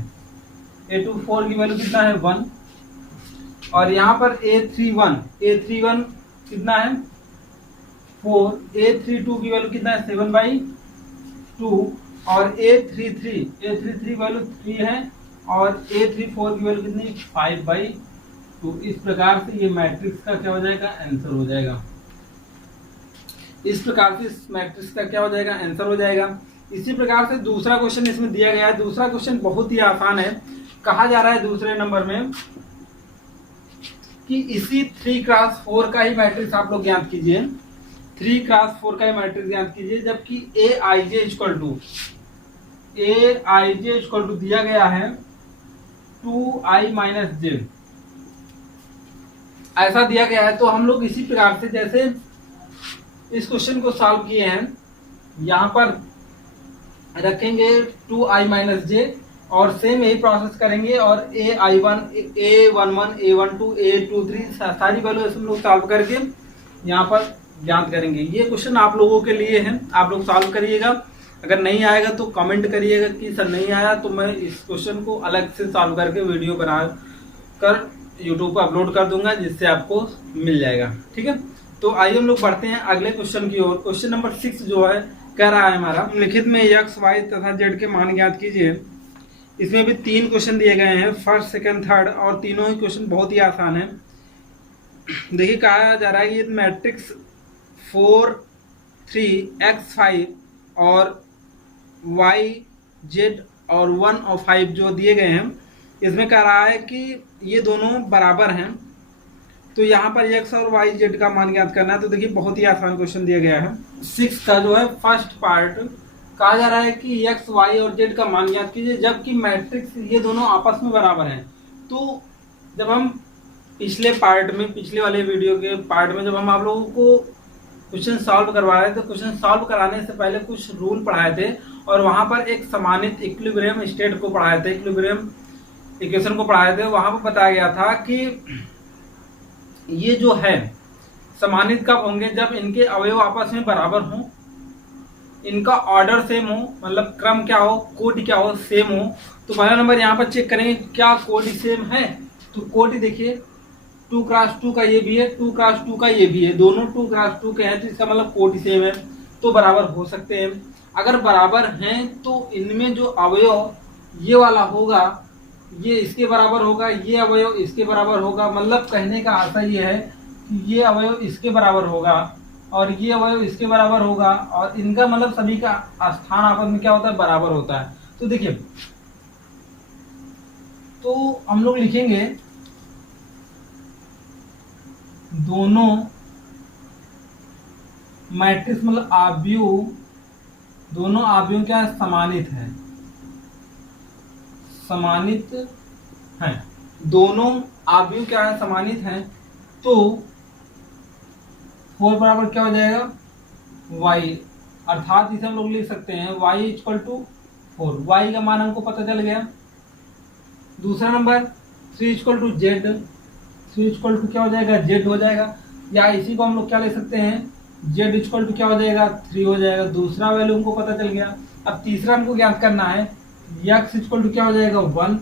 A24 की वैल्यू कितना है, 1। और यहाँ पर A31 कितना है, 4, A32 की वैल्यू कितना है, 7/2। और A33 वैल्यू 3 है, और A34 की वैल्यू कितनी, 5/2। इस प्रकार से ये मैट्रिक्स का क्या हो जाएगा, आंसर हो जाएगा। इस प्रकार से इस मैट्रिक्स का क्या हो जाएगा, आंसर हो जाएगा। इसी प्रकार से दूसरा क्वेश्चन इसमें दिया गया है। दूसरा क्वेश्चन बहुत ही आसान है। कहा जा रहा है दूसरे नंबर में कि इसी 3x4 का ही मैट्रिक्स आप लोग ज्ञात कीजिए, 3x4 का ही मैट्रिक्स ज्ञात कीजिए, जबकि Aij इक्वल टू दिया गया है 2i - j, ऐसा दिया गया है। तो हम लोग इसी प्रकार से जैसे इस क्वेश्चन को सॉल्व किए हैं, यहाँ पर रखेंगे 2i - j, और सेम यही प्रोसेस करेंगे। और A11, A12, A23 सारी वैल्यू हम लोग सॉल्व करके यहाँ पर ज्ञात करेंगे। ये क्वेश्चन आप लोगों के लिए है, आप लोग सॉल्व करिएगा। अगर नहीं आएगा तो कमेंट करिएगा कि सर नहीं आया, तो मैं इस क्वेश्चन को अलग से सॉल्व करके वीडियो बना कर यूट्यूब पर अपलोड कर दूंगा, जिससे आपको मिल जाएगा। ठीक है, तो आइए हम लोग बढ़ते हैं अगले क्वेश्चन की ओर। क्वेश्चन नंबर 6 जो है कह रहा है हमारा, लिखित में x, y तथा z के मान ज्ञात कीजिए। इसमें भी 3 क्वेश्चन दिए गए हैं, फर्स्ट, सेकंड, थर्ड, और तीनों ही क्वेश्चन बहुत ही आसान है। देखिए कहा जा रहा है ये मैट्रिक्स 4, 3, x, 5 और y, z और 1 और 5 जो दिए गए हैं, इसमें कह रहा है कि ये दोनों बराबर हैं। तो यहाँ पर x और y, z का मान ज्ञात करना है। तो देखिए बहुत ही आसान क्वेश्चन दिया गया है। 6 का जो है फर्स्ट पार्ट, कहा जा रहा है कि x, y और z का मान ज्ञात कीजिए, जबकि मैट्रिक्स ये दोनों आपस में बराबर हैं। तो जब हम पिछले वाले वीडियो के पार्ट में जब हम आप लोगों को क्वेश्चन सॉल्व करवा रहे थे, क्वेश्चन सॉल्व कराने से पहले कुछ रूल पढ़ाए थे, और वहां पर एक समानित इक्विलिब्रियम स्टेट को पढ़ाए थे, इक्विलिब्रियम इक्वेशन को पढ़ाए थे। वहां पर बताया गया था कि ये जो है समानित कब होंगे, जब इनके अवयव आपस में बराबर हों, इनका ऑर्डर सेम हो, मतलब क्रम क्या हो, कोटि क्या हो, सेम हो। तो पहला नंबर यहाँ पर चेक करेंगे क्या कोटि सेम है। तो कोटि देखिए 2x2 का ये भी है, 2x2 का ये भी है, दोनों 2x2 के हैं, तो इसका मतलब कोटि सेम है, तो बराबर हो सकते हैं। अगर बराबर हैं तो इनमें जो अवयव ये वाला होगा ये इसके बराबर होगा, ये अवयव इसके बराबर होगा। मतलब कहने का आशा ये है कि ये अवयव इसके बराबर होगा और ये अवयव इसके बराबर होगा, और इनका मतलब सभी का स्थान आपस में क्या होता है, बराबर होता है। तो देखिए, तो हम लोग लिखेंगे दोनों मैट्रिक्स मतलब आव्यूह, दोनों आव्यूह क्या है, समानित है, समानित हैं। दोनों आव्यूह क्या है, समानित हैं। तो 4 बराबर क्या हो जाएगा, y, अर्थात इसे हम लोग लिख सकते हैं y इक्वल टू 4। y का मान हमको पता चल गया। दूसरा number 3 equal to z, 3 equal to क्या हो जाएगा, z हो जाएगा। या इसी को हम लोग क्या ले सकते हैं, जेड इक्वल टू क्या हो जाएगा 3 हो जाएगा, दूसरा वैल्यू हमको पता चल गया। अब तीसरा हमको ज्ञात करना है यक्स इक्वल टू क्या हो जाएगा 1,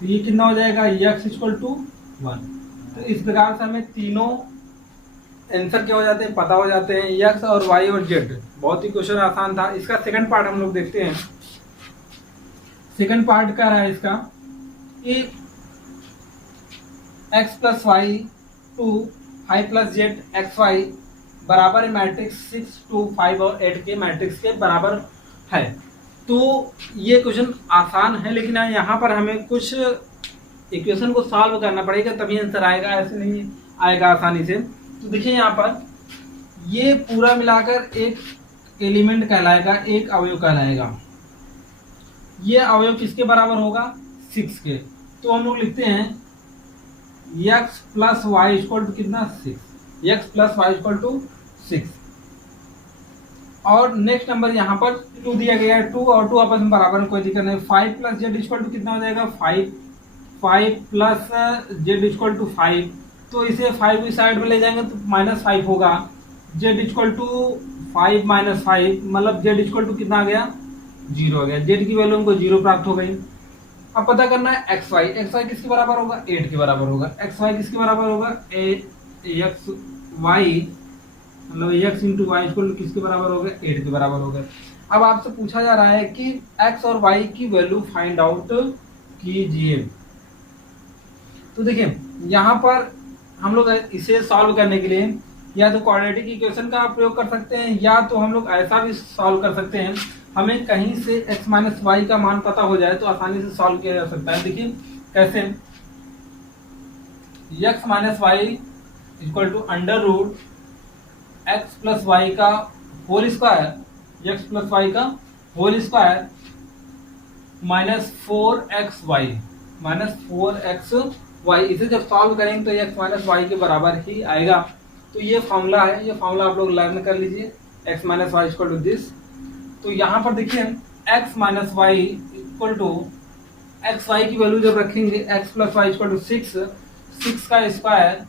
तो ये कितना हो जाएगा यक्स इक्वल टू 1। तो इस प्रकार से हमें तीनों आंसर क्या हो जाते हैं पता हो जाते हैं, यक्स और वाई और जेड। बहुत ही क्वेश्चन आसान था। इसका सेकंड पार्ट हम लोग देखते हैं। सेकंड पार्ट क्या रहा है इसका कि x plus y two 5 plus z x y बराबर है मैट्रिक्स 6, 2, 5 और 8 के मैट्रिक्स के बराबर है। तो ये क्वेश्चन आसान है, लेकिन यहाँ पर हमें कुछ इक्वेशन को सॉल्व करना पड़ेगा तभी आंसर आएगा, ऐसे नहीं आएगा आसानी से। तो देखिए यहाँ पर ये पूरा मिलाकर एक एलिमेंट कहलाएगा, एक अवयव कहलाएगा। ये अवयव किसके बराबर होगा 6 के। तो हम लोग लिखते हैं x plus y equal to कितना 6, x plus y equal to 6। और नेक्स्ट नंबर यहाँ पर 2 दिया गया है, 2 और 2 आपस में बराबर में कोई दिक्कत नहीं। 5 प्लस जेड इक्वल टू कितना हो जाएगा 5, 5 प्लस जेड इक्वल टू 5। तो इसे 5 की साइड में ले जाएंगे तो -5 होगा। जेड इक्वल टू 5 माइनस 5 मतलब जेड इक्वल टू कितना आ गया 0 हो गया। जेड की वैल्यू हमको 0 प्राप्त हो गई। अब पता करना है एक्स वाई। एक्स वाई किसके बराबर होगा 8 के बराबर होगा। एक्स वाई किसके बराबर होगा एक्स वाई मतलब x into y equal to किसके बराबर होगा 8 के बराबर होगा। अब आपसे पूछा जा रहा है कि एक्स और वाई की वैल्यू फाइंड आउट कीजिए। तो देखिए यहाँ पर हम लोग इसे सॉल्व करने के लिए या तो क्वाड्रेटिक इक्वेशन का प्रयोग कर सकते हैं या तो हम लोग ऐसा भी सॉल्व कर सकते हैं, हमें कहीं से x माइनस वाई का मान पता हो जाए तो आसानी से सॉल्व किया जा सकता है। देखिए कैसे, x minus Y equal to under root X plus Y का whole square, X plus Y का whole square minus 4xy minus 4xy। इसे जब सॉल्व करेंगे तो x माइनस वाई के बराबर ही आएगा। तो ये फॉर्मूला है, ये फॉर्मूला आप लोग लर्न कर लीजिए, x minus Y equal to this. तो यहाँ पर देखिए x minus Y equal to x y की वैल्यू जब रखेंगे x plus y equal to 6 का स्क्वायर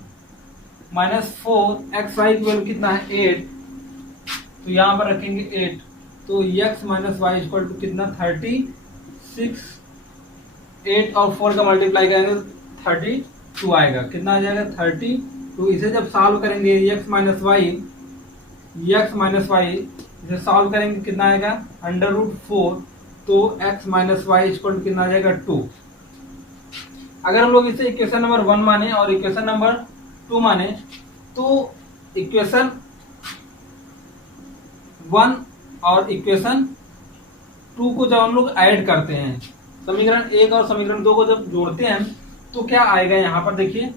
माइनस 4 एक्स वाई की वैल्यू कितना है 8, तो यहाँ पर रखेंगे 8। तो x minus Y equal to कितना 36, 8 और 4 का मल्टीप्लाई करेंगे 32 आएगा। कितना आ जाएगा 30। तो इसे जब सॉल्व करेंगे x माइनस वाई इसे सॉल्व करेंगे कितना आएगा अंडर रूट 4। तो x minus Y equal to कितना आ जाएगा 2। अगर हम लोग इसे इक्वेशन नंबर 1 माने और इक्वेशन नंबर 2 माने तो इक्वेशन 1 और इक्वेशन 2 को जब हम लोग ऐड करते हैं, समीकरण 1 और समीकरण 2 को जब जोड़ते हैं तो क्या आएगा यहाँ पर देखिए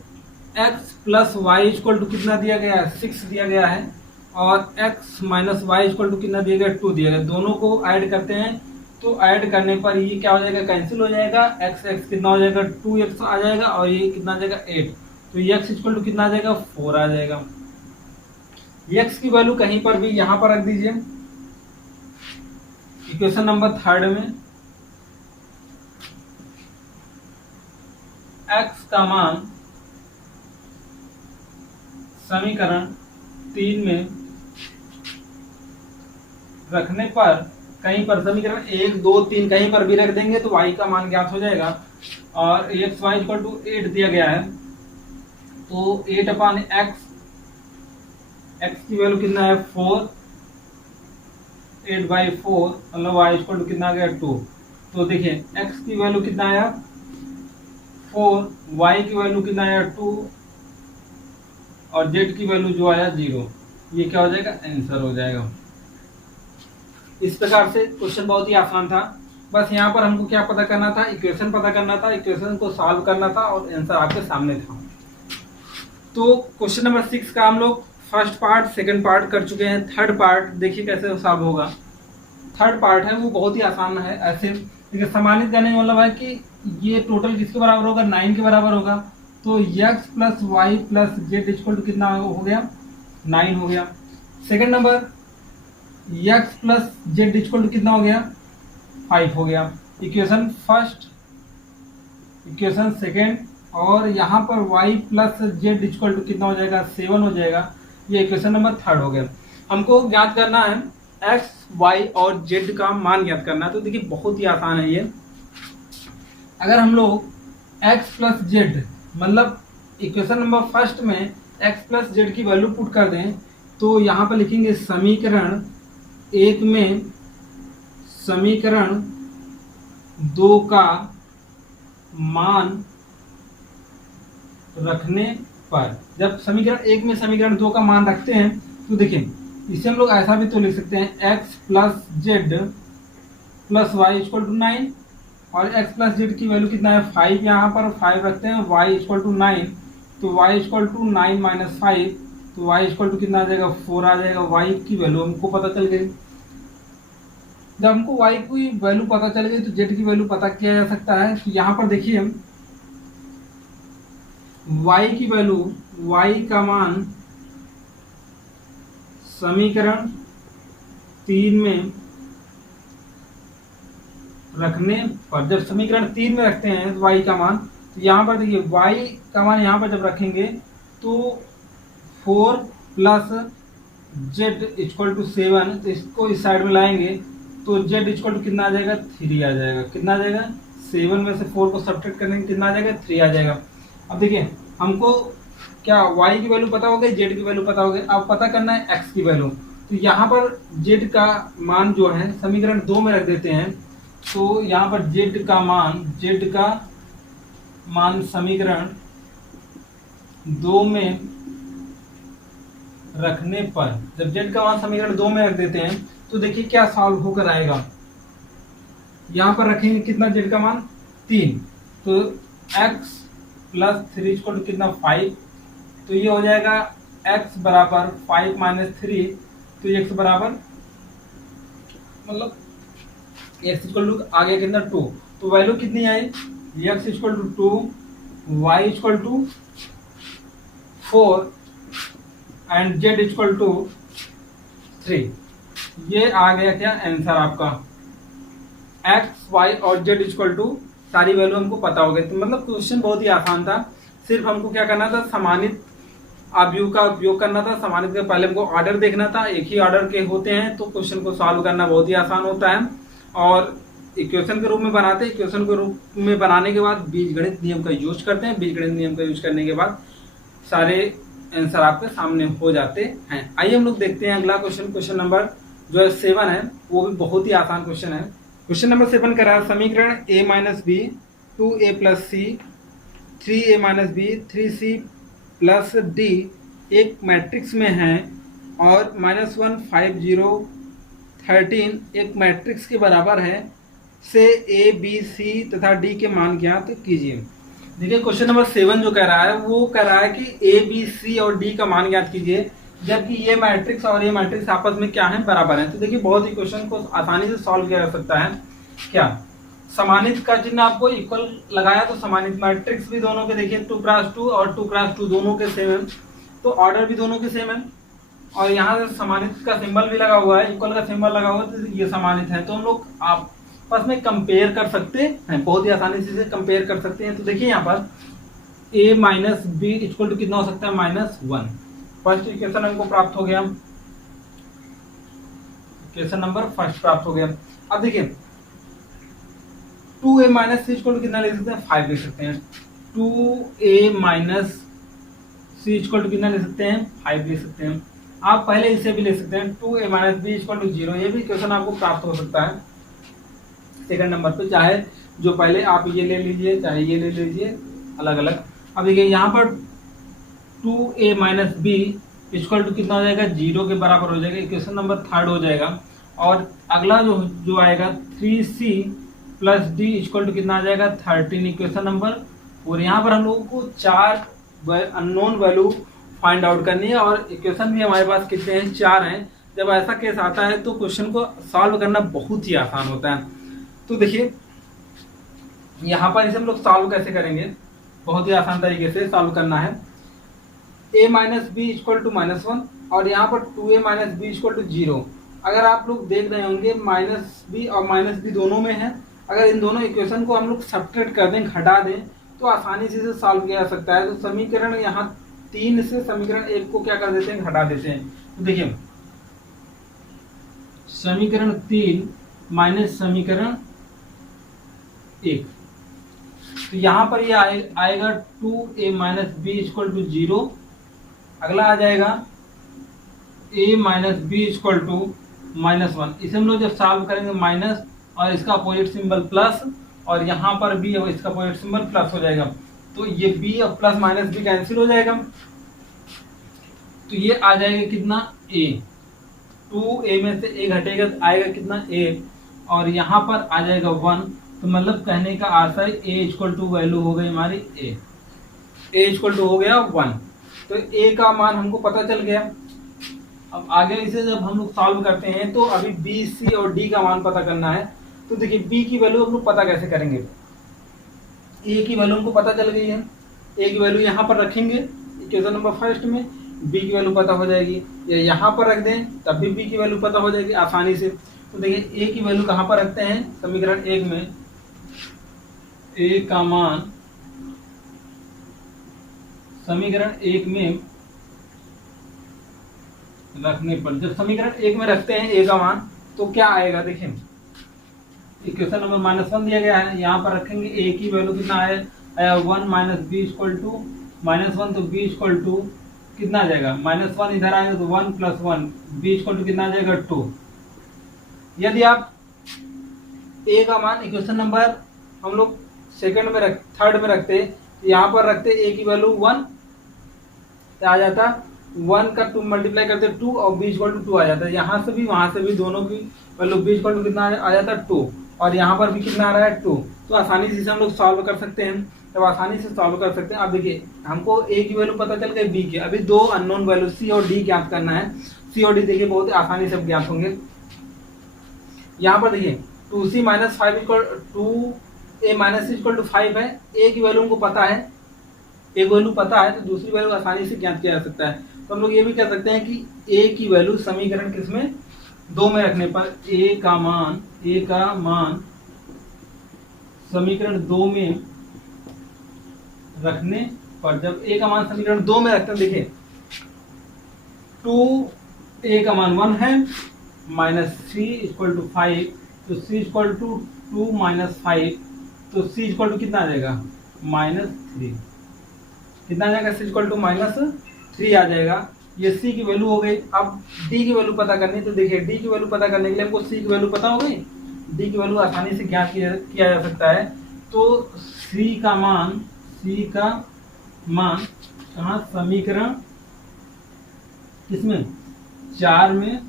x plus y equal to कितना दिया गया है 6 दिया गया है और x minus Y equal to कितना दिया गया 2 दिया गया। दोनों को ऐड करते हैं तो ऐड करने पर ये क्या हो जाएगा कैंसिल हो जाएगा, x कितना हो जाएगा 2x आ जाएगा और ये कितना आ जाएगा 8। तो x इक्वल टू कितना आ जाएगा 4 आ जाएगा। x की वैल्यू कहीं पर भी यहाँ पर रख दीजिए इक्वेशन नंबर 3 में। x का मान समीकरण 3 में रखने पर कहीं पर समीकरण 1, 2, 3 कहीं पर भी रख देंगे तो y का मान ज्ञात हो जाएगा। और एक्स वाई इक्वल टू 8 दिया गया है तो 8 अपान एक्स की वैल्यू कितना है 4, 8/4 मतलब y इक्वल टू कितना आ गया 2। तो देखिए x की वैल्यू कितना आया 4, y की वैल्यू कितना आया 2 और z की वैल्यू जो आया 0। ये क्या हो जाएगा आंसर हो जाएगा। इस प्रकार से क्वेश्चन बहुत ही आसान था। बस यहाँ पर हमको क्या पता करना था, इक्वेशन पता करना था, इक्वेशन को सॉल्व करना था और आंसर आपके सामने था। तो क्वेश्चन नंबर 6 का हम लोग फर्स्ट पार्ट सेकंड पार्ट कर चुके हैं। थर्ड पार्ट देखिए कैसे सॉल्व होगा। थर्ड पार्ट है वो बहुत ही आसान है। ऐसे देखिए सम्मानित करने का मतलब है कि ये टोटल किसके बराबर होगा 9 के बराबर होगा। तो x plus y plus z equal to कितना हो गया 9 हो गया। Second number x plus z equal to कितना हो गया 5 हो गया। इक्वेशन फर्स्ट, इक्वेशन सेकंड और यहाँ पर y plus z equal to कितना हो जाएगा 7 हो जाएगा। ये इक्वेशन नंबर 3 हो गया। हमको ज्ञात करना है एक्स वाई और जेड का मान ज्ञात करना है। तो देखिए बहुत ही आसान है ये। अगर हम लोग एक्स प्लस जेड मतलब इक्वेशन नंबर फर्स्ट में एक्स प्लस जेड की वैल्यू पुट कर दें तो यहाँ पर लिखेंगे समीकरण 1 में समीकरण 2 का मान रखने पर, जब समीकरण 1 में समीकरण 2 का मान रखते हैं तो देखिए इसे हम लोग ऐसा भी तो लिख सकते हैं x plus z plus y equal to 9 और x प्लस जेड की वैल्यू कितना है 5, यहाँ पर 5 रखते हैं, y इक्वल टू 9 तो y इक्वल टू 9 माइनस 5 तो y इक्वल टू कितना आ जाएगा 4 आ जाएगा। y की वैल्यू हमको पता चल गई। जब हमको y की वैल्यू पता चल गई तो z की वैल्यू पता किया जा सकता है। तो यहाँ पर देखिए y की वैल्यू, y का मान समीकरण 3 में रखने पर, जब समीकरण 3 में रखते हैं तो y का मान, तो यहाँ पर देखिए y का मान यहाँ पर जब रखेंगे तो 4 प्लस z इक्वल टू 7, तो इसको इस साइड में लाएंगे तो z इक्वल टू कितना आ जाएगा 3 आ जाएगा। कितना आ जाएगा 7 में से 4 को सब्ट्रैक्ट करने कितना आ जाएगा 3 आ जाएगा। अब देखिए हमको क्या y की वैल्यू पता हो गई, z की वैल्यू पता हो गई, अब पता करना है x की वैल्यू। तो यहाँ पर z का मान जो है समीकरण 2 में रख देते हैं। तो यहाँ पर z का मान समीकरण 2 में रखने पर, जब z का मान समीकरण 2 में रख देते हैं तो देखिए क्या सॉल्व होकर आएगा। यहाँ पर रखेंगे कितना z का मान 3, तो x प्लस 3 इक्वल टू कितना 5, तो ये हो जाएगा x बराबर 5 माइनस 3, तो x बराबर मतलब x इक्वल टू आ गया कितना 2, तो वैल्यू कितनी आई x equal to 2, y equal to 4 and z equal to 3। ये आ गया क्या आंसर आपका। x y और z इक्वल टू सारी वैल्यू हमको पता हो गई। तो मतलब क्वेश्चन बहुत ही आसान था, सिर्फ हमको क्या करना था समानित अवयव का उपयोग करना था। समानित के पहले हमको ऑर्डर देखना था, एक ही ऑर्डर के होते हैं तो क्वेश्चन को सॉल्व करना बहुत ही आसान होता है। और इक्वेशन के रूप में बनाते हैं, इक्वेशन के रूप में बनाने के बाद बीजगणित नियम का यूज करते हैं, बीजगणित नियम का यूज करने के बाद सारे आंसर आपके सामने हो जाते हैं। आइए हम लोग देखते हैं अगला क्वेश्चन। क्वेश्चन नंबर जो है 7 है, वो भी बहुत ही आसान क्वेश्चन है। क्वेश्चन नंबर 7 कह रहा है समीकरण a minus b 2a plus c 3a minus b 3c plus d एक मैट्रिक्स में है और -1 5 0 13 एक मैट्रिक्स के बराबर है से a b c तथा d के मान ज्ञात कीजिए। देखिए क्वेश्चन नंबर 7 जो कह रहा है वो कह रहा है कि a b c और d का मान ज्ञात कीजिए, जबकि ये मैट्रिक्स और ये मैट्रिक्स आपस में क्या है बराबर है। तो देखिए बहुत ही क्वेश्चन को आसानी से सॉल्व किया जा सकता है। क्या समानित का चिन्ह आपको इक्वल लगाया तो समानित मैट्रिक्स भी दोनों के देखिए 2x2 और 2x2 दोनों के सेम है, तो ऑर्डर भी दोनों के सेम है और यहाँ से समानित का सिंबल भी लगा हुआ है, इक्वल का सिंबल लगा हुआ है, तो ये समानित है। तो हम लोग आपस में कंपेयर कर सकते हैं, बहुत ही आसानी से कंपेयर कर सकते हैं। तो देखिए यहाँ पर a minus b equal to कितना हो सकता है -1। फर्स्ट इक्वेशन हमको प्राप्त हो गया, इक्वेशन नंबर फर्स्ट प्राप्त हो गया। अब देखिए 2a minus C equal to कितना ले सकते हैं 5 ले सकते हैं। 2a minus C equal to कितना ले सकते हैं 5 ले सकते हैं। आप पहले इसे भी ले सकते हैं 2a minus b equal to 0, ये भी क्वेश्चन आपको प्राप्त हो सकता है सेकंड नंबर पे, चाहे जो पहले आप ये ले लीजिए चाहे ये ले लीजिए अलग अलग। अब देखिए यहाँ पर 2a minus b equal to कितना हो जाएगा 0 के बराबर हो जाएगा, इक्वेशन नंबर 3 हो जाएगा। और अगला जो आएगा 3c plus D equal to कितना आ जाएगा 13, इक्वेशन नंबर 4। यहाँ पर हम लोगों को 4 अननोन वैल्यू फाइंड आउट करनी है और इक्वेशन भी हमारे पास कितने हैं 4 हैं। जब ऐसा केस आता है तो क्वेश्चन को सॉल्व करना बहुत ही आसान होता है। तो देखिए यहाँ पर इसे हम लोग सॉल्व कैसे करेंगे, बहुत ही आसान तरीके से सॉल्व करना है। a minus b equal to -1 और यहाँ पर 2a minus b equal to 0। अगर आप लोग देख रहे होंगे माइनस बी और माइनस बी दोनों में है, अगर इन दोनों इक्वेशन को हम लोग सब्ट्रैक्ट कर दें, घटा दें, तो आसानी से इसे सॉल्व किया जा सकता है। तो समीकरण यहाँ 3 से समीकरण 1 को क्या कर देते हैं, हटा देते हैं। तो देखिए समीकरण 3 माइनस समीकरण 1, तो यहाँ पर ये आएगा 2a minus b equal to 0। अगला आ जाएगा a minus b equal to -1। इसे हम लोग जब सॉल्व करेंगे माइनस और इसका अपोजिट सिंबल प्लस, और यहाँ पर भी इसका अपोजिट सिंबल प्लस हो जाएगा, तो ये b और प्लस माइनस b कैंसिल हो जाएगा। तो ये आ जाएगा कितना a, 2a में से a घटेगा तो आएगा कितना a, और यहाँ पर आ जाएगा 1। तो मतलब कहने का आशा है a इक्वल टू वैल्यू हो गई हमारी a इक्वल टू हो गया 1। तो a का मान हमको पता चल गया। अब आगे इसे जब हम लोग सॉल्व करते हैं तो अभी b, c और d का मान पता करना है। तो देखिए b की वैल्यू हम लोग पता कैसे करेंगे, a की वैल्यू हमको पता चल गई है, a की वैल्यू यहाँ पर रखेंगे इक्वेशन नंबर फर्स्ट में, b की वैल्यू पता हो जाएगी, या यहाँ पर रख दें तब भी b की वैल्यू पता हो जाएगी आसानी से। तो देखिए a की वैल्यू कहाँ पर रखते हैं, समीकरण 1 में a का मान समीकरण 1 में रखने पर, जब समीकरण 1 में रखते हैं a का मान तो क्या आएगा, देखिए इक्वेशन नंबर -1 दिया गया है, यहाँ पर रखेंगे a की वैल्यू कितना आया 1 माइनस बी इक्वल टू -1, तो b इक्वल टू कितना आ जाएगा, -1 इधर आएगा तो 1 + 1, b इक्वल टू कितना आ जाएगा 2। यदि आप a का मान इक्वेशन नंबर हम लोग थर्ड में रखते, यहाँ पर रखते a की वैल्यू 1, तो आ जाता 1 का 2 मल्टीप्लाई करते 2 और b इक्वल टू 2 आ जाता है। यहाँ से भी वहाँ से भी दोनों की वैल्यू b इक्वल टू कितना आ जाता है 2, और यहाँ पर भी कितना आ रहा है 2। तो आसानी से इसे हम लोग सॉल्व कर सकते हैं। तब आसानी से सॉल्व कर सकते हैं। अब देखिए हमको a की वैल्यू पता चल गई, b की, अभी 2 अननोन वैल्यू c और d ज्ञात करना है। c और d देखिए बहुत आसानी से ज्ञात होंगे। यहाँ पर देखिए 2c minus 5 equal 2a minus equal to 5 है। a की वैल्यू हमको पता है, एक वैल्यू पता है तो दूसरी वैल्यू आसानी से ज्ञात किया जा सकता है। तो हम लोग ये भी कह सकते हैं कि a की वैल्यू समीकरण किसमें 2 में रखने पर a का मान समीकरण 2 में रखने पर, जब a का मान समीकरण 2 में रखते हैं, देखिए 2a का मान 1 है माइनस c इक्वल टू 5, तो c इक्वल टू 2 माइनस 5, तो c इक्वल टू कितना आ जाएगा -3, कितना आ जाएगा, c इक्वल टू -3 आ जाएगा। ये c की वैल्यू हो गई। अब d की वैल्यू पता करनी, तो देखिए d की वैल्यू पता करने के लिए हमको c की वैल्यू पता हो गई, d की वैल्यू आसानी से ज्ञात किया जा सकता है। तो c का मान कहाँ, समीकरण किसमें 4 में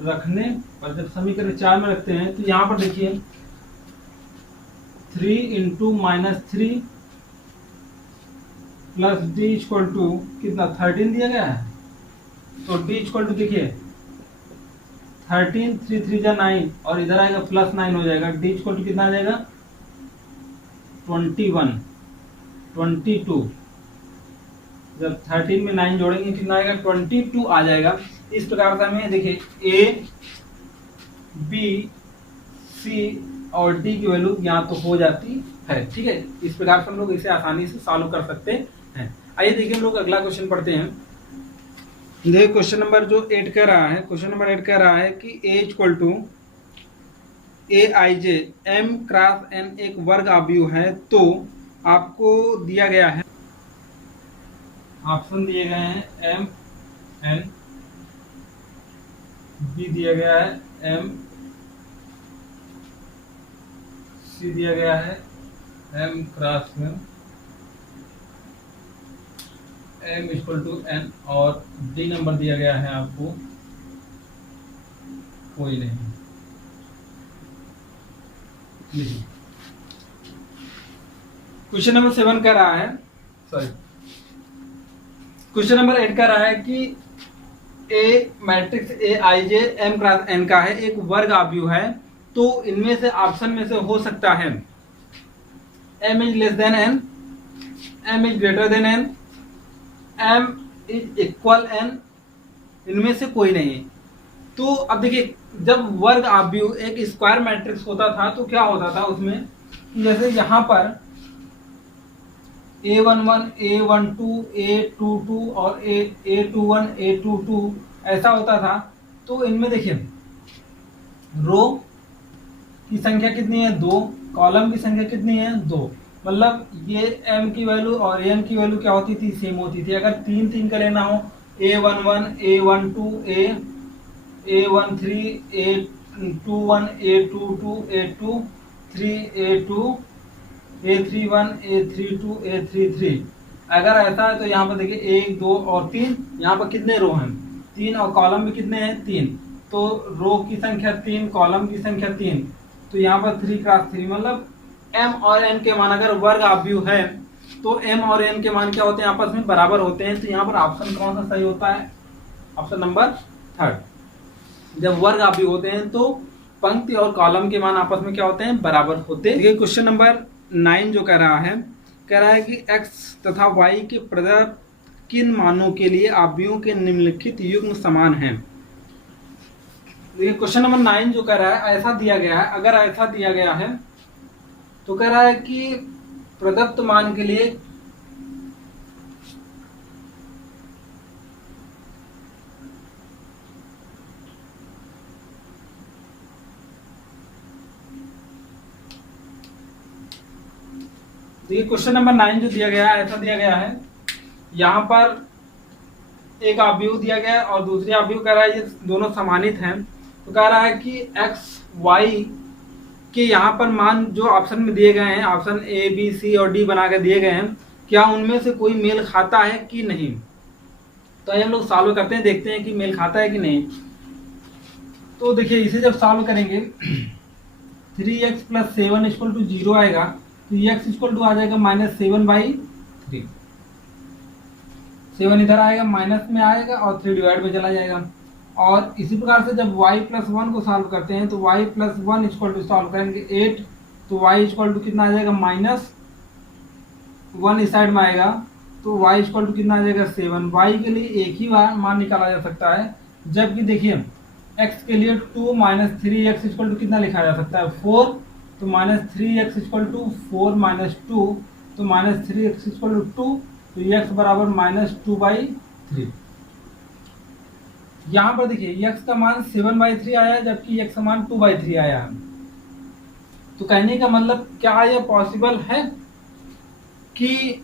रखने पर, जब समीकरण 4 में रखते हैं तो यहाँ पर देखिए 3 × -3 प्लस d इक्वल टू कितना 13 दिया गया है, तो d इक्वल टू देखिए 13, 3 3 जा 9, और इधर आएगा +9 हो जाएगा, d इक्वल टू कितना आ जाएगा 21, 22, जब 13 में 9 जोड़ेंगे कितना आएगा 22 आ जाएगा। इस प्रकार से हमें देखिए a, b, c और d की वैल्यू यहाँ तो हो जाती है। ठीक है, इस प्रकार से हम लोग इसे आसानी से सॉल्व कर सकते हैं। आइए देखिए हम लोग अगला क्वेश्चन पढ़ते हैं। देखिए क्वेश्चन नंबर जो 8 कह रहा है, क्वेश्चन नंबर 8 कह रहा है कि a equal to aij m cross n एक वर्ग आव्यूह है, तो आपको दिया गया है, ऑप्शन दिए गए हैं m n, b दिया गया है m, c दिया गया है m cross m equal to n, और d नंबर दिया गया है आपको कोई नहीं। क्वेश्चन नंबर 7 कह रहा है, क्वेश्चन नंबर 8 कह रहा है कि A matrix aij m cross n का है, एक वर्ग आव्यूह है, तो इनमें से ऑप्शन में से हो सकता है m is less than n, m is greater than n, m is equal n, इनमें से कोई नहीं। तो अब देखिए जब वर्ग आव्यूह एक स्क्वायर मैट्रिक्स होता था तो क्या होता था उसमें, जैसे यहाँ पर A11 A12 A22 और A21 A22 ऐसा होता था। तो इनमें देखिए रो की संख्या कितनी है 2, कॉलम की संख्या कितनी है 2, मतलब ये m की वैल्यू और n की वैल्यू क्या होती थी, सेम होती थी। अगर 3 3 का लेना हो A11 A12 A13 A21 A22 A23 A2 A31 A32 A33, अगर ऐसा है तो यहाँ पर देखिए 1 2 और 3, यहाँ पर कितने रो हैं 3 और कॉलम भी कितने हैं 3, तो रो की संख्या 3 कॉलम की संख्या 3, तो यहाँ पर 3 क्रॉस 3 मतलब m और n के मान अगर वर्ग आव्यूह है तो m और n के मान क्या होते हैं आपस में बराबर होते हैं। तो यहाँ पर ऑप्शन कौन सा सही होता है, ऑप्शन नंबर 3। जब वर्ग आव्यूह होते हैं तो पंक्ति और कॉलम के मान आपस में क्या होते हैं बराबर होते हैं। क्वेश्चन नंबर 9 जो कह रहा है कि x तथा y के प्रदत्त किन मानों के लिए आव्यूहों के निम्नलिखित युग्म समान हैं। देखिए क्वेश्चन नंबर 9 जो कह रहा है ऐसा दिया गया है, अगर ऐसा दिया गया है तो कह रहा है कि प्रदत्त मान के लिए देखिए क्वेश्चन नंबर 9 जो दिया गया है ऐसा दिया गया है, यहाँ पर एक आव्यूह दिया गया है और दूसरी आव्यूह कह रहा है ये दोनों समानित हैं। तो कह रहा है कि x y के यहाँ पर मान जो ऑप्शन में दिए गए हैं, ऑप्शन A B C और D बना के दिए गए हैं, क्या उनमें से कोई मेल खाता है कि नहीं। तो आइए हम लोग सॉल्व करते हैं, देखते हैं कि मेल खाता है कि नहीं। तो देखिए इसे जब सॉल्व करेंगे 3x + 7 = 0 आएगा, तो x = आ जाएगा -7/3, 7 इधर आएगा माइनस में आएगा और 3 डिवाइड में चला जाएगा। और इसी प्रकार से जब y + 1 को सॉल्व करते हैं तो y + 1 = सॉल्व करेंगे 8, तो y = कितना आ जाएगा -1 इस साइड में आएगा, तो y = कितना आ जाएगा 7। y के लिए एक ही मान निकाला जा सकता है, जबकि देखिए x के लिए 2 - 3x = कितना लिखा जा सकता है 4, तो -3x = 4 - 2, तो -3x = 2, तो x बराबर -2/3। यहाँ पर देखिए x का मान 7/3 आया है, जबकि x का मान 2/3 आया है। तो कहने का मतलब क्या यह पॉसिबल है कि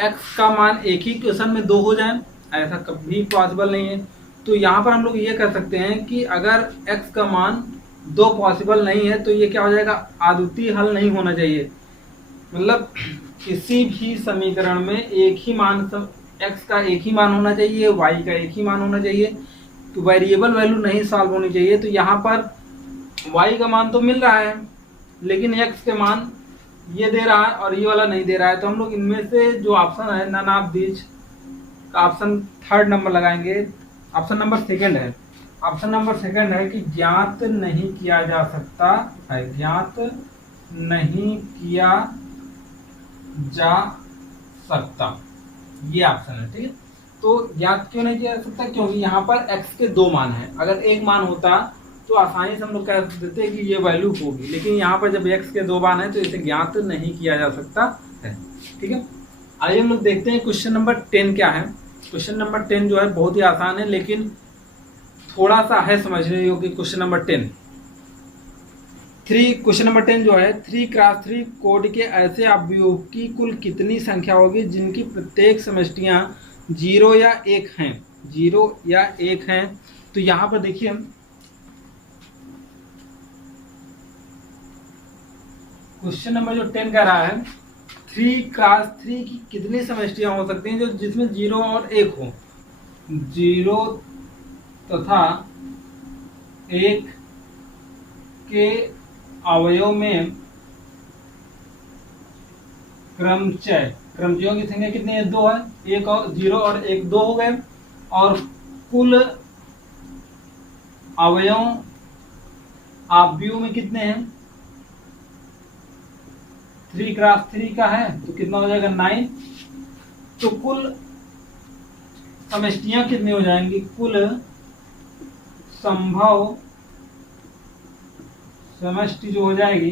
x का मान एक ही क्वेश्चन में 2 हो जाए, ऐसा कभी पॉसिबल नहीं है। तो यहाँ पर हम लोग ये कर सकते हैं कि अगर x का मान 2 पॉसिबल नहीं है तो ये क्या हो जाएगा, अद्वितीय हल नहीं होना चाहिए। मतलब किसी भी समीकरण में एक ही मान, x का एक ही मान होना चाहिए, y का एक ही मान होना चाहिए, तो वेरिएबल वैल्यू नहीं सॉल्व होनी चाहिए। तो यहाँ पर y का मान तो मिल रहा है लेकिन x के मान ये दे रहा है और ये वाला नहीं दे रहा है। तो हम लोग इनमें से जो ऑप्शन है नन ऑफ दीज का ऑप्शन 3rd नंबर लगाएंगे। ऑप्शन नंबर 2nd है, ऑप्शन नंबर 2nd है कि ज्ञात नहीं किया जा सकता है, ज्ञात नहीं किया जा सकता, ये ऑप्शन है। ठीक है, तो ज्ञात क्यों नहीं किया जा सकता, क्योंकि यहाँ पर x के 2 मान हैं। अगर एक मान होता तो आसानी से हम लोग कह देते कि ये वैल्यू होगी, लेकिन यहाँ पर जब x के 2 मान है तो इसे ज्ञात नहीं किया जा सकता है। ठीक है, आइए हम लोग देखते हैं क्वेश्चन नंबर 10 क्या है। क्वेश्चन नंबर 10 जो है बहुत ही आसान है, लेकिन थोड़ा सा है समझने योग्य। क्वेश्चन नंबर 10 क्वेश्चन नंबर 10 जो है 3x3 कोड के ऐसे अवयवों की कुल कितनी संख्या होगी जिनकी प्रत्येक समष्टियां 0 या 1 हैं, 0 या 1 हैं। तो यहाँ पर देखिए क्वेश्चन नंबर जो 10 कह रहा है 3x3 की कितनी समष्टियां हो सकती हैं जो जिसमें 0 और 1 हो, 0 तथा 1 के अवयव में क्रमचयों की संख्या कितनी है 2 है, 1 और 0 और 1 2 हो गए, और कुल अवयव में कितने हैं 3x3 का है तो कितना हो जाएगा 9। तो कुल समष्टियां कितनी हो जाएंगी, कुल संभव समष्टि जो हो जाएगी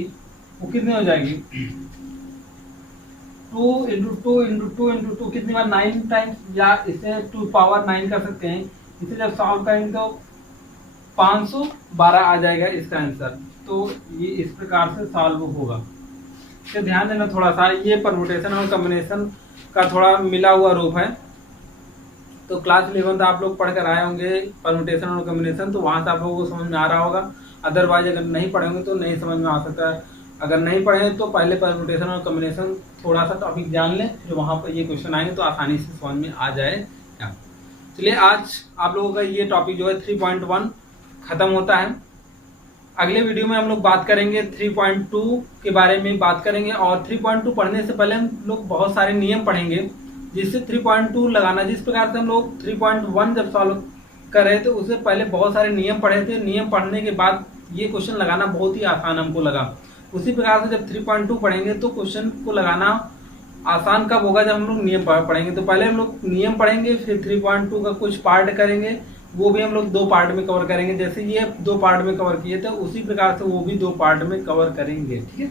वो कितनी हो जाएगी 2 कितनी बार 9 टाइम्स, या इसे 2 पावर 9 कर सकते हैं। इसे जब सॉल्व करेंगे तो 512 आ जाएगा इसका आंसर। तो ये इस प्रकार से सॉल्व होगा। तो ध्यान देना थोड़ा सा, ये परमुटेशन और कॉम्बिनेशन का थोड़ा मिला हुआ रूप है। तो क्लास 11 आप लोग पढ़कर आए होंगे परमुटेशन और कॉम्बिनेशन, तो वहां से आप लोगों को समझ में आ रहा होगा। अदरवाइज अगर नहीं पढ़ेंगे तो नहीं समझ में आ सकता है। अगर नहीं पढ़े तो पहले परमुटेशन और कॉम्बिनेशन थोड़ा सा टॉपिक जान लें, फिर वहां पर ये क्वेश्चन आएंगे तो आसानी से समझ में आ जाएगा। चलिए आज आप लोगों का ये टॉपिक जो है 3.1 खत्म होता है। अगले वीडियो में हम लोग बात करेंगे 3.2 के बारे में बात करेंगे, और 3.2 पढ़ने से पहले हम लोग बहुत सारे नियम पढ़ेंगे जिससे 3.2 लगाना। जिस प्रकार से हम लोग 3.1 जब सॉल्व कर रहे थे उससे पहले बहुत सारे नियम पढ़े थे। नियम पढ़ने के बाद ये क्वेश्चन लगाना बहुत ही आसान हमको लगा। उसी प्रकार से जब 3.2 पढ़ेंगे तो क्वेश्चन को लगाना आसान कब होगा, जब हम लोग नियम पढ़ेंगे। तो पहले हम लोग नियम पढ़ेंगे, फिर 3.2 का कुछ पार्ट करेंगे, वो भी हम लोग 2 पार्ट में कवर करेंगे। जैसे ये 2 पार्ट में कवर किए थे उसी प्रकार से वो भी 2 पार्ट में कवर करेंगे। ठीक है।